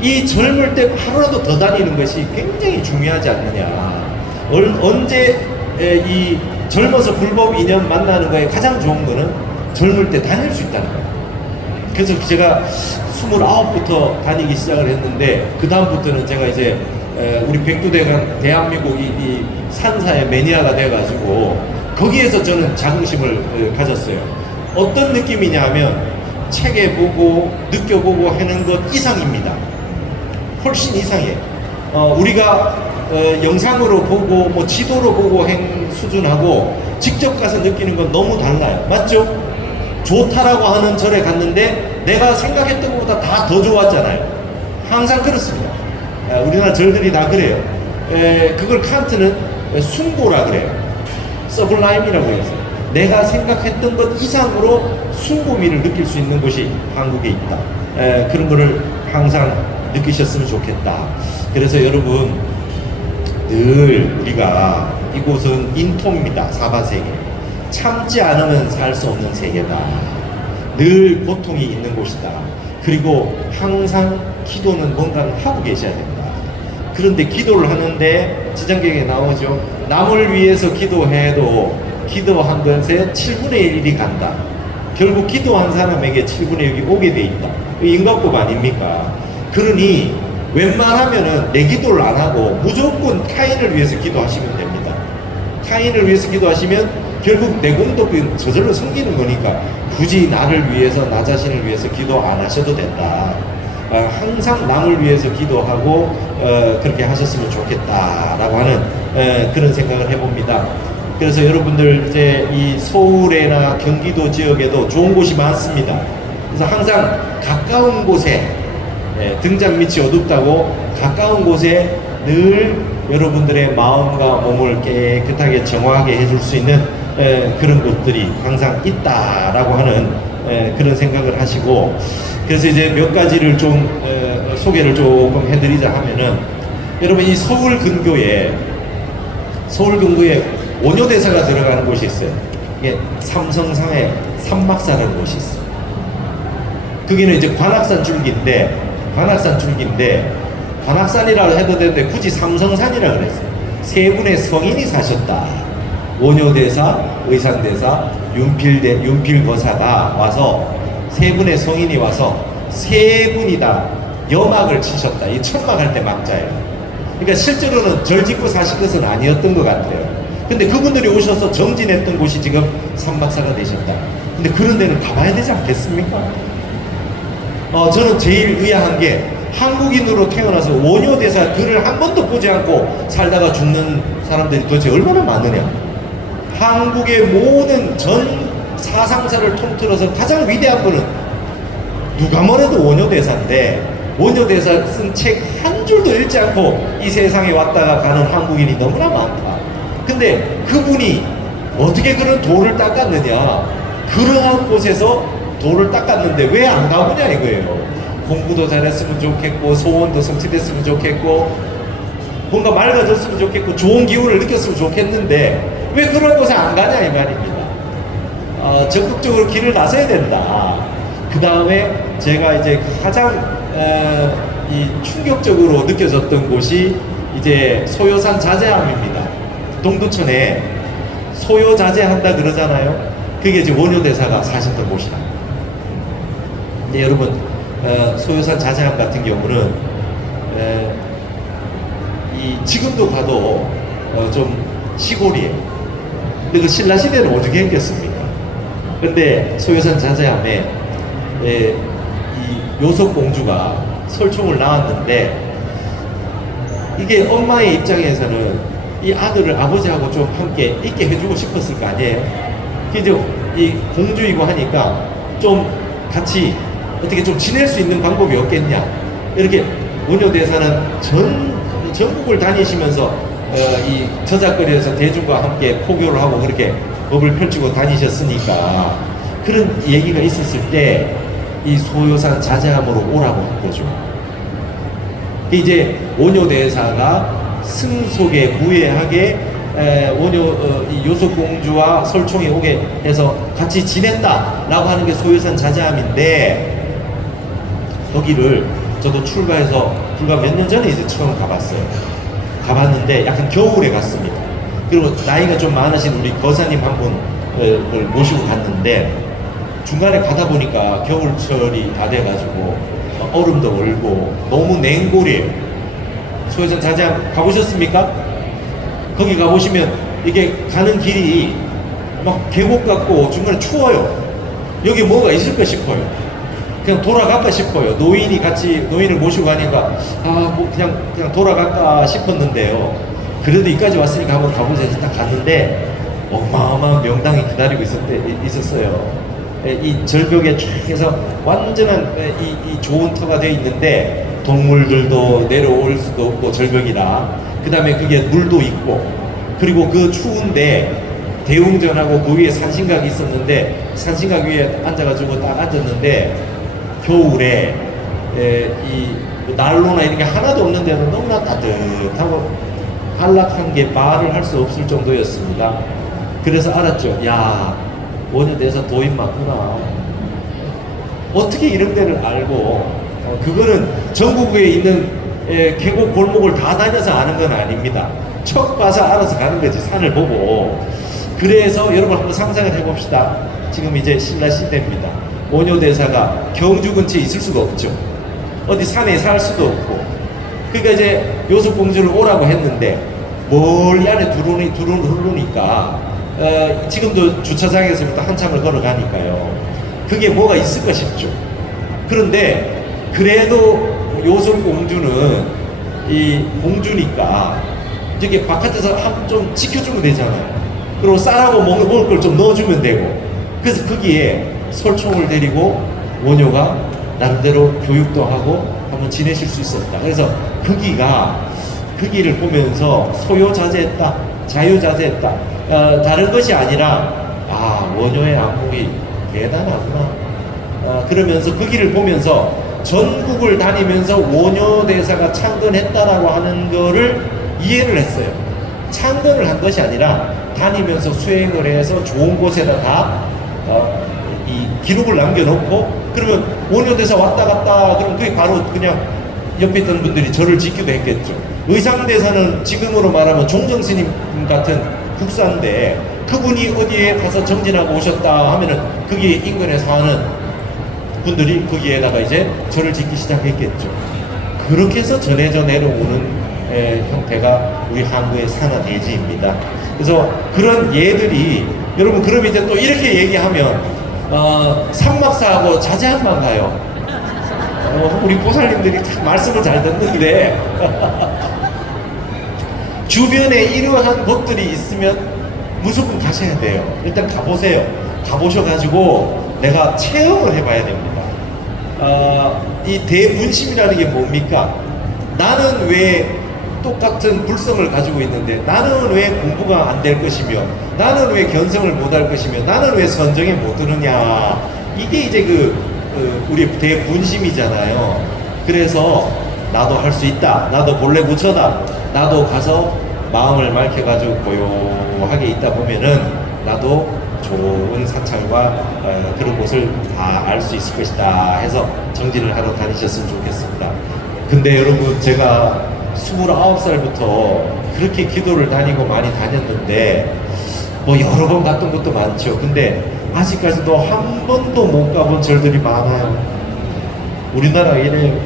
이 젊을 때 하루라도 더 다니는 것이 굉장히 중요하지 않느냐. 언제 이 젊어서 불법 인연 만나는 거에 가장 좋은 거는 젊을 때 다닐 수 있다는 거예요. 그래서 제가 29부터 다니기 시작을 했는데, 그 다음부터는 제가 이제 우리 백두대간 대한민국 이 산사의 매니아가 돼가지고 거기에서 저는 자긍심을 가졌어요. 어떤 느낌이냐 하면 책에 보고 느껴보고 하는 것 이상입니다. 훨씬 이상이에요. 우리가 영상으로 보고 뭐 지도로 보고 한 수준하고 직접 가서 느끼는 건 너무 달라요. 맞죠? 좋다라고 하는 절에 갔는데 내가 생각했던 것보다 다 더 좋았잖아요. 항상 그렇습니다. 우리나라 절들이 다 그래요. 그걸 칸트는 숭고라 그래요. 서블라임이라고 해서 내가 생각했던 것 이상으로 숭고미를 느낄 수 있는 곳이 한국에 있다. 그런 거를 항상 느끼셨으면 좋겠다. 그래서 여러분, 늘 우리가 이곳은 인토입니다. 사바세계. 참지 않으면 살 수 없는 세계다. 늘 고통이 있는 곳이다. 그리고 항상 기도는 뭔가를 하고 계셔야 됩니다. 그런데 기도를 하는데 지장경에 나오죠. 남을 위해서 기도해도 기도한 것에 7분의 1이 간다. 결국 기도한 사람에게 7분의 1이 오게 돼 있다. 인과법 아닙니까? 그러니 웬만하면은 내 기도를 안 하고 무조건 타인을 위해서 기도하시면 됩니다. 타인을 위해서 기도하시면 결국 내 공덕이 저절로 생기는 거니까 굳이 나를 위해서, 나 자신을 위해서 기도 안 하셔도 된다. 항상 남을 위해서 기도하고 그렇게 하셨으면 좋겠다라고 하는 그런 생각을 해봅니다. 그래서 여러분들 이제 이 서울이나 경기도 지역에도 좋은 곳이 많습니다. 그래서 항상 가까운 곳에, 등잔 밑이 어둡다고 가까운 곳에 늘 여러분들의 마음과 몸을 깨끗하게 정화하게 해줄 수 있는 그런 곳들이 항상 있다라고 하는 그런 생각을 하시고, 그래서 이제 몇 가지를 좀 소개를 조금 해드리자 하면은, 여러분 이 서울 근교에 원효대사가 들어가는 곳이 있어요. 이게 삼성상에 삼막사라는 곳이 있어요. 거기는 이제 관악산 줄기인데 관악산이라고 해도 되는데 굳이 삼성산이라 그랬어요. 세 분의 성인이 사셨다. 원효대사, 의상대사, 윤필거사가 와서, 세 분의 성인이 와서 세 분이 다 여막을 치셨다. 이 천막 할 때 막자예요. 그러니까 실제로는 절 짓고 사신 것은 아니었던 것 같아요. 근데 그분들이 오셔서 정진했던 곳이 지금 산막사가 되셨다. 근데 그런 데는 가봐야 되지 않겠습니까? 저는 제일 의아한 게 한국인으로 태어나서 원효대사 글을 한 번도 보지 않고 살다가 죽는 사람들이 도대체 얼마나 많으냐. 한국의 모든 전 사상사를 통틀어서 가장 위대한 분은 누가 뭐래도 원효대사인데 원효대사 쓴 책 한 줄도 읽지 않고 이 세상에 왔다가 가는 한국인이 너무나 많다. 근데 그분이 어떻게 그런 돌을 닦았느냐. 그러한 곳에서 돌을 닦았는데 왜 안 가보냐 이거예요. 공부도 잘했으면 좋겠고 소원도 성취됐으면 좋겠고 뭔가 맑아졌으면 좋겠고 좋은 기운을 느꼈으면 좋겠는데 왜 그런 곳에 안 가냐 이 말입니다. 적극적으로 길을 나서야 된다. 그 다음에 제가 이제 가장 이 충격적으로 느껴졌던 곳이 이제 소요산 자제함입니다. 동두천에 소요자제한다 그러잖아요. 그게 이제 원효대사가 사셨던 곳이라. 근데 여러분 소요산 자제함 같은 경우는 이 지금도 가도 좀 시골이에요. 근데 그 신라 시대는 어떻게 했겠습니까? 근데 소요산 자제함에 이 요속 공주가 설총을 낳았는데 이게 엄마의 입장에서는 이 아들을 아버지하고 좀 함께 있게 해주고 싶었을 거 아니에요? 그래서 이 공주이고 하니까 좀 같이 어떻게 좀 지낼 수 있는 방법이 없겠냐. 이렇게 원효대사는 전국을 다니시면서 이 저작거리에서 대중과 함께 포교를 하고 그렇게 법을 펼치고 다니셨으니까 그런 얘기가 있었을 때 이 소요산 자제함으로 오라고 한 거죠. 이제 원효대사가 승속에 무예하게 이 요속공주와 설총이 오게 해서 같이 지냈다라고 하는 게 소요산 자제함인데 거기를 저도 출가해서 불과 몇 년 전에 이제 처음 가봤어요. 가봤는데 약간 겨울에 갔습니다. 그리고 나이가 좀 많으신 우리 거사님 한 분을 모시고 갔는데 중간에 가다 보니까 겨울철이 다 돼가지고 얼음도 얼고 너무 냉골이에요. 소요산 자제함 가보셨습니까? 거기 가보시면 이게 가는 길이 막 계곡 같고 중간에 추워요. 여기 뭐가 있을까 싶어요. 그냥 돌아갈까 싶어요. 노인을 모시고 가니까 뭐 그냥 돌아갈까 싶었는데요. 그래도 이까지 왔으니까 한번 가보자 해서 딱 갔는데 어마어마한 명당이 기다리고 있었어요. 이 절벽에 쫙 해서 완전한 이 좋은 터가 되어 있는데 동물들도 내려올 수도 없고 절벽이라 그 다음에 그게 물도 있고 그리고 그 추운데 대웅전하고 그 위에 산신각이 있었는데 산신각 위에 앉아가지고 딱 앉았는데 겨울에 이 난로나 이런 게 하나도 없는 데는 너무나 따뜻하고 한락한 게 말을 할 수 없을 정도였습니다. 그래서 알았죠. 야, 원효대사 도인 맞구나. 어떻게 이런 데를 알고 그거는 전국에 있는 계곡 골목을 다 다녀서 아는 건 아닙니다. 척 봐서 알아서 가는 거지. 산을 보고. 그래서 여러분 한번 상상을 해봅시다. 지금 이제 신라 시대입니다. 원효대사가 경주 근처에 있을 수가 없죠. 어디 산에 살 수도 없고. 그러니까 이제 요속공주를 오라고 했는데 멀리 안에 흐르니까 지금도 주차장에서부터 한참을 걸어가니까요. 그게 뭐가 있을까 싶죠. 그런데 그래도 요속공주는 이 공주니까 이렇게 바깥에서 좀 지켜주면 되잖아요. 그리고 쌀하고 먹을 걸 좀 넣어주면 되고. 그래서 거기에 설총을 데리고 원효가 나름대로 교육도 하고 한번 지내실 수 있었다. 그래서 거기를 보면서 소요자제했다, 자유자제했다. 다른 것이 아니라 원효의 안목이 대단하구나. 그러면서 거기를 보면서 전국을 다니면서 원효대사가 창건했다라고 하는 거를 이해를 했어요. 창건을 한 것이 아니라 다니면서 수행을 해서 좋은 곳에다 다 이 기록을 남겨놓고 그러면 원효대사 왔다 갔다 그러면 그게 바로 그냥 옆에 있던 분들이 절을 짓기도 했겠죠. 의상대사는 지금으로 말하면 종정스님 같은 국사인데 그분이 어디에 가서 정진하고 오셨다 하면은 거기에 인근에 사는 분들이 거기에다가 이제 절을 짓기 시작했겠죠. 그렇게 해서 전해져 내려오는 형태가 우리 한국의 산화대지입니다. 그래서 그런 예들이 여러분 그럼 이제 또 이렇게 얘기하면 삼막사하고 자제한만 가요. 우리 보살님들이 참 말씀을 잘 듣는데 주변에 이러한 것들이 있으면 무조건 가셔야 돼요. 일단 가보세요. 가보셔가지고 내가 체험을 해봐야 됩니다. 이 대분심이라는 게 뭡니까? 나는 왜 똑같은 불성을 가지고 있는데 나는 왜 공부가 안 될 것이며 나는 왜 견성을 못 할 것이며 나는 왜 선정에 못 드느냐, 이게 이제 우리 대분심이잖아요. 그래서 나도 할 수 있다, 나도 본래 부처다, 나도 가서 마음을 맑혀가지고 고요하게 있다 보면은 나도 좋은 사찰과 그런 곳을 다 알 수 있을 것이다 해서 정진을 하러 다니셨으면 좋겠습니다. 근데 여러분 제가 29살부터 그렇게 기도를 다니고 많이 다녔는데 뭐 여러 번 갔던 것도 많죠. 근데 아직까지도 한 번도 못 가본 절들이 많아요. 우리나라 이래요.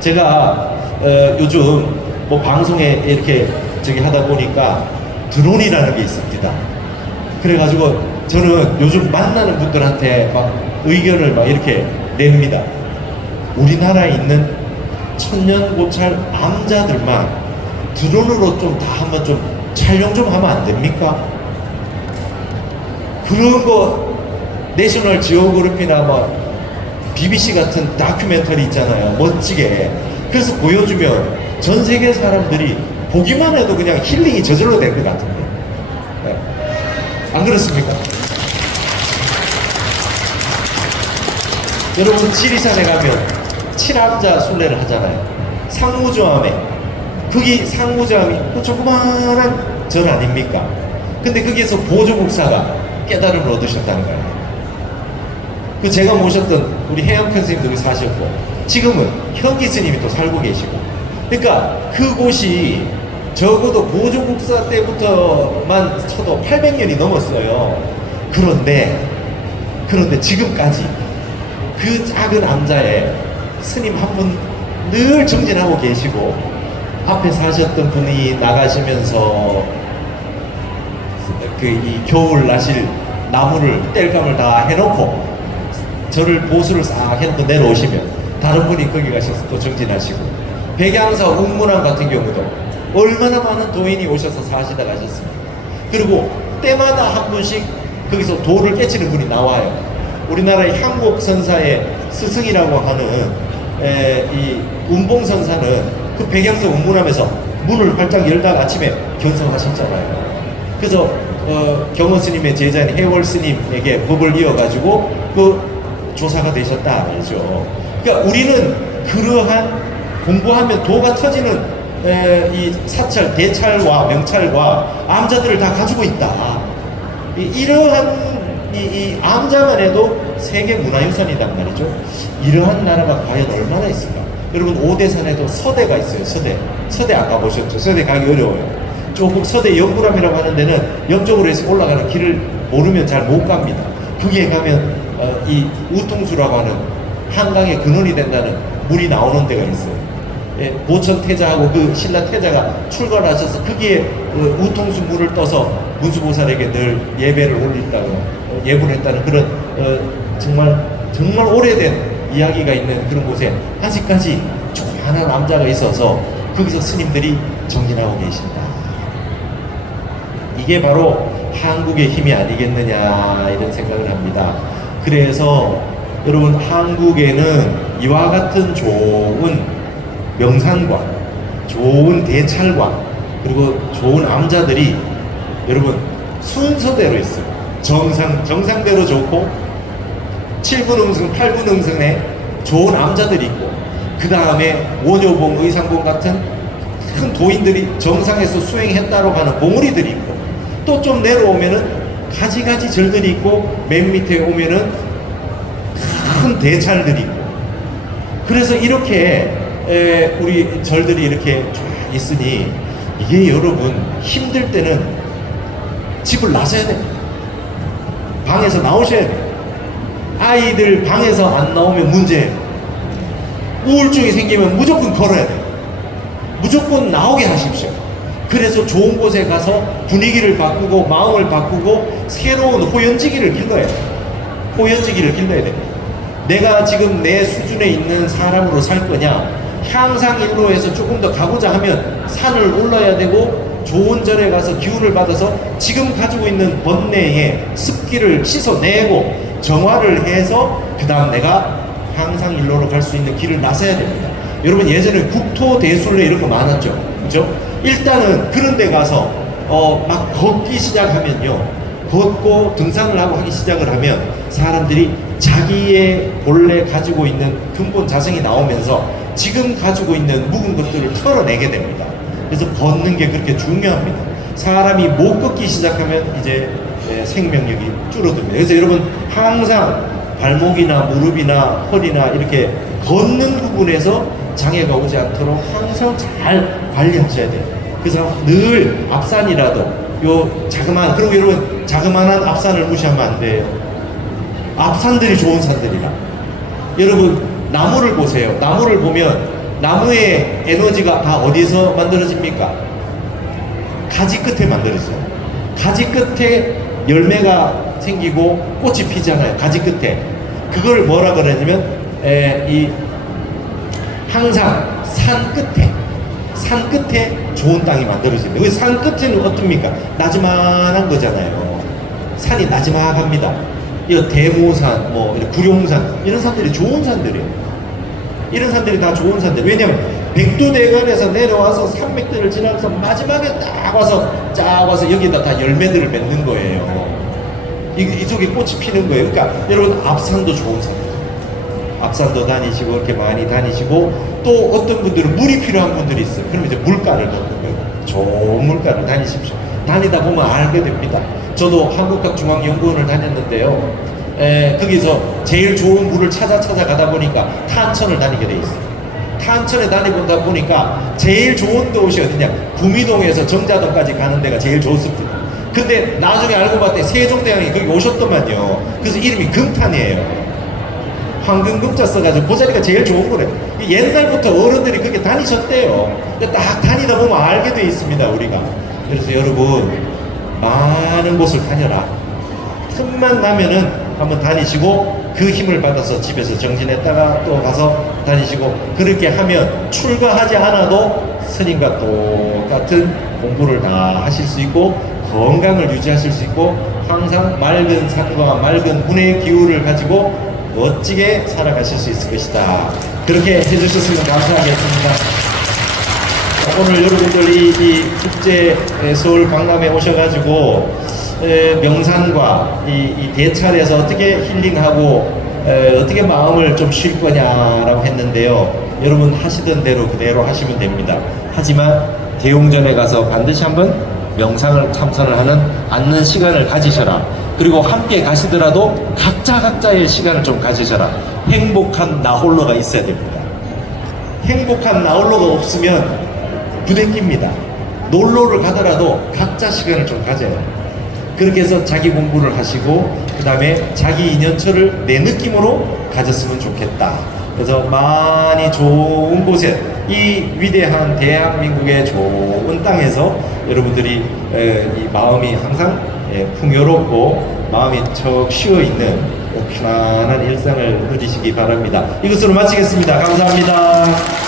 제가 요즘 뭐 방송에 이렇게 하다 보니까 드론이라는 게 있습니다. 그래가지고 저는 요즘 만나는 분들한테 막 의견을 막 이렇게 냅니다. 우리나라에 있는 천년고찰 암자들만 드론으로 좀 다 한번 좀 촬영 좀 하면 안 됩니까? 그런 거 내셔널 지오그래피나 뭐 BBC 같은 다큐멘터리 있잖아요. 멋지게. 그래서 보여주면 전 세계 사람들이 보기만 해도 그냥 힐링이 저절로 될 것 같은데. 네. 안 그렇습니까? 여러분 지리산에 가면 칠암자 순례를 하잖아요. 상무조암에 거기 상무조암이 그 조그마한 절 아닙니까? 근데 거기에서 보조국사가 깨달음을 얻으셨다는 거예요. 그 제가 모셨던 우리 해영편 스님도 여기 사셨고 지금은 현기 스님이 또 살고 계시고, 그러니까 그곳이 적어도 보조국사 때부터만 쳐도 800년이 넘었어요. 그런데 지금까지 그 작은 암자에 스님 한 분 늘 정진하고 계시고, 앞에 사셨던 분이 나가시면서 이 겨울 나실 나무를 땔감을 다 해놓고 저를 보수를 싹 해놓고 내려오시면 다른 분이 거기 가셔서 또 정진하시고, 백양사 운문암 같은 경우도 얼마나 많은 도인이 오셔서 사시다 가셨습니다. 그리고 때마다 한 분씩 거기서 도를 깨치는 분이 나와요. 우리나라의 향곡선사의 스승이라고 하는 이 운봉선사는 그 백양사 운문암에서 문을 활짝 열다가 아침에 견성하셨잖아요. 그래서 경원 스님의 제자인 해월 스님에게 법을 이어가지고 그 조사가 되셨다 말이죠. 그러니까 우리는 그러한 공부하면 도가 터지는 이 사찰, 대찰과 명찰과 암자들을 다 가지고 있다. 이러한 이 암자만 해도 세계 문화유산이란 말이죠. 이러한 나라가 과연 얼마나 있을까? 여러분 오대산에도 서대가 있어요. 서대 안 가보셨죠? 서대 가기 어려워요. 조금 서대 영구람이라고 하는 데는 옆쪽으로 해서 올라가는 길을 모르면 잘 못 갑니다. 거기에 가면 이 우통수라고 하는 한강의 근원이 된다는 물이 나오는 데가 있어요. 예, 보천 태자하고 그 신라 태자가 출가하셔서 거기에 우통수 물을 떠서 문수보살에게 늘 예배를 올린다고 예불을 했다는 그런 정말 오래된 이야기가 있는 그런 곳에 아직까지 조그마한 암자가 있어서 거기서 스님들이 정진하고 계신다. 이게 바로 한국의 힘이 아니겠느냐 이런 생각을 합니다. 그래서 여러분 한국에는 이와 같은 좋은 명산과 좋은 대찰과 그리고 좋은 암자들이 여러분 순서대로 있어요. 정상대로 좋고 7분 음승, 8분 음승에 좋은 암자들이 있고, 그 다음에 원효봉, 의상봉 같은 큰 도인들이 정상에서 수행했다고 하는 봉우리들이 있고, 또 좀 내려오면은 가지가지 절들이 있고, 맨 밑에 오면은 큰 대찰들이 있고, 그래서 이렇게 우리 절들이 이렇게 쫙 있으니 이게 여러분 힘들 때는 집을 나서야 돼. 방에서 나오셔야 돼. 아이들 방에서 안 나오면 문제예요. 우울증이 생기면 무조건 걸어야 돼요. 무조건 나오게 하십시오. 그래서 좋은 곳에 가서 분위기를 바꾸고 마음을 바꾸고 새로운 호연지기를 길러야 돼요. 호연지기를 길러야 됩니다. 내가 지금 내 수준에 있는 사람으로 살 거냐, 향상일로에서 조금 더 가고자 하면 산을 올라야 되고 좋은 절에 가서 기운을 받아서 지금 가지고 있는 번뇌의 습기를 씻어내고 정화를 해서 그 다음 내가 향상일로로 갈 수 있는 길을 나서야 됩니다. 여러분 예전에 국토대순례 이런 거 많았죠, 그죠? 일단은 그런 데 가서 막 걷기 시작하면요, 걷고 등산을 하고 하기 시작을 하면 사람들이 자기의 본래 가지고 있는 근본 자성이 나오면서 지금 가지고 있는 묵은 것들을 털어내게 됩니다. 그래서 걷는 게 그렇게 중요합니다. 사람이 못 걷기 시작하면 이제 생명력이 줄어듭니다. 그래서 여러분 항상 발목이나 무릎이나 허리나 이렇게 걷는 부분에서 장애가 오지 않도록 항상 잘 관리하셔야 돼요. 그래서 늘 앞산이라도 요 자그마한, 그리고 여러분 자그마한 앞산을 무시하면 안 돼요. 앞산들이 좋은 산들이라. 여러분 나무를 보세요. 나무를 보면 나무의 에너지가 다 어디서 만들어집니까? 가지 끝에 만들어져요. 가지 끝에 열매가 생기고 꽃이 피잖아요. 가지 끝에. 그걸 뭐라 그러냐면 이 항상 산 끝에 좋은 땅이 만들어집니다. 그 산 끝에는 어떻습니까? 나지막한 거잖아요. 산이 나지막합니다. 이 대모산, 뭐 구룡산 이런 산들이 좋은 산들이에요. 이런 산들이 다 좋은 산들. 왜냐면 백두대간에서 내려와서 산맥들을 지나서 마지막에 딱 와서 여기다 다 열매들을 맺는 거예요. 이쪽에 꽃이 피는 거예요. 그러니까 여러분 앞산도 좋은 산. 앞산도 다니시고 이렇게 많이 다니시고, 또 어떤 분들은 물이 필요한 분들이 있어요. 그럼 이제 물가를 걷는 거예요. 좋은 물가를 다니십시오. 다니다 보면 알게 됩니다. 저도 한국학중앙연구원을 다녔는데요. 거기서 제일 좋은 물을 찾아가다 보니까 탄천을 다니게 돼 있어요. 탄천에 다니다 보니까 제일 좋은 곳이 어디냐? 구미동에서 정자동까지 가는 데가 제일 좋습니다. 근데 나중에 알고 봤더니 세종대왕이 거기 오셨더만요. 그래서 이름이 금탄이에요. 황금금자 써가지고 그 자리가 제일 좋은 거래요. 옛날부터 어른들이 그렇게 다니셨대요. 근데 딱 다니다 보면 알게 돼 있습니다, 우리가. 그래서 여러분 많은 곳을 다녀라. 틈만 나면은 한번 다니시고 그 힘을 받아서 집에서 정진했다가 또 가서 다니시고, 그렇게 하면 출가하지 않아도 스님과 똑같은 공부를 다 하실 수 있고 건강을 유지하실 수 있고 항상 맑은 산과 맑은 운의 기운을 가지고 멋지게 살아가실 수 있을 것이다. 그렇게 해주셨으면 감사하겠습니다. 오늘 여러분들이 이 국제 서울 강남에 오셔가지고 명상과 이 대찰에서 어떻게 힐링하고 어떻게 마음을 좀 쉴 거냐라고 했는데요. 여러분 하시던 대로 그대로 하시면 됩니다. 하지만 대웅전에 가서 반드시 한번 명상을 참선을 앉는 시간을 가지셔라. 그리고 함께 가시더라도 각자의 시간을 좀 가지셔라. 행복한 나홀로가 있어야 됩니다. 행복한 나홀로가 없으면 부대끼입니다. 놀러를 가더라도 각자 시간을 좀 가져요. 그렇게 해서 자기 공부를 하시고 그 다음에 자기 인연처를 내 느낌으로 가졌으면 좋겠다. 그래서 많이 좋은 곳에, 이 위대한 대한민국의 좋은 땅에서 여러분들이 이 마음이 항상 풍요롭고 마음이 척 쉬어있는 편안한 일상을 누리시기 바랍니다. 이것으로 마치겠습니다. 감사합니다.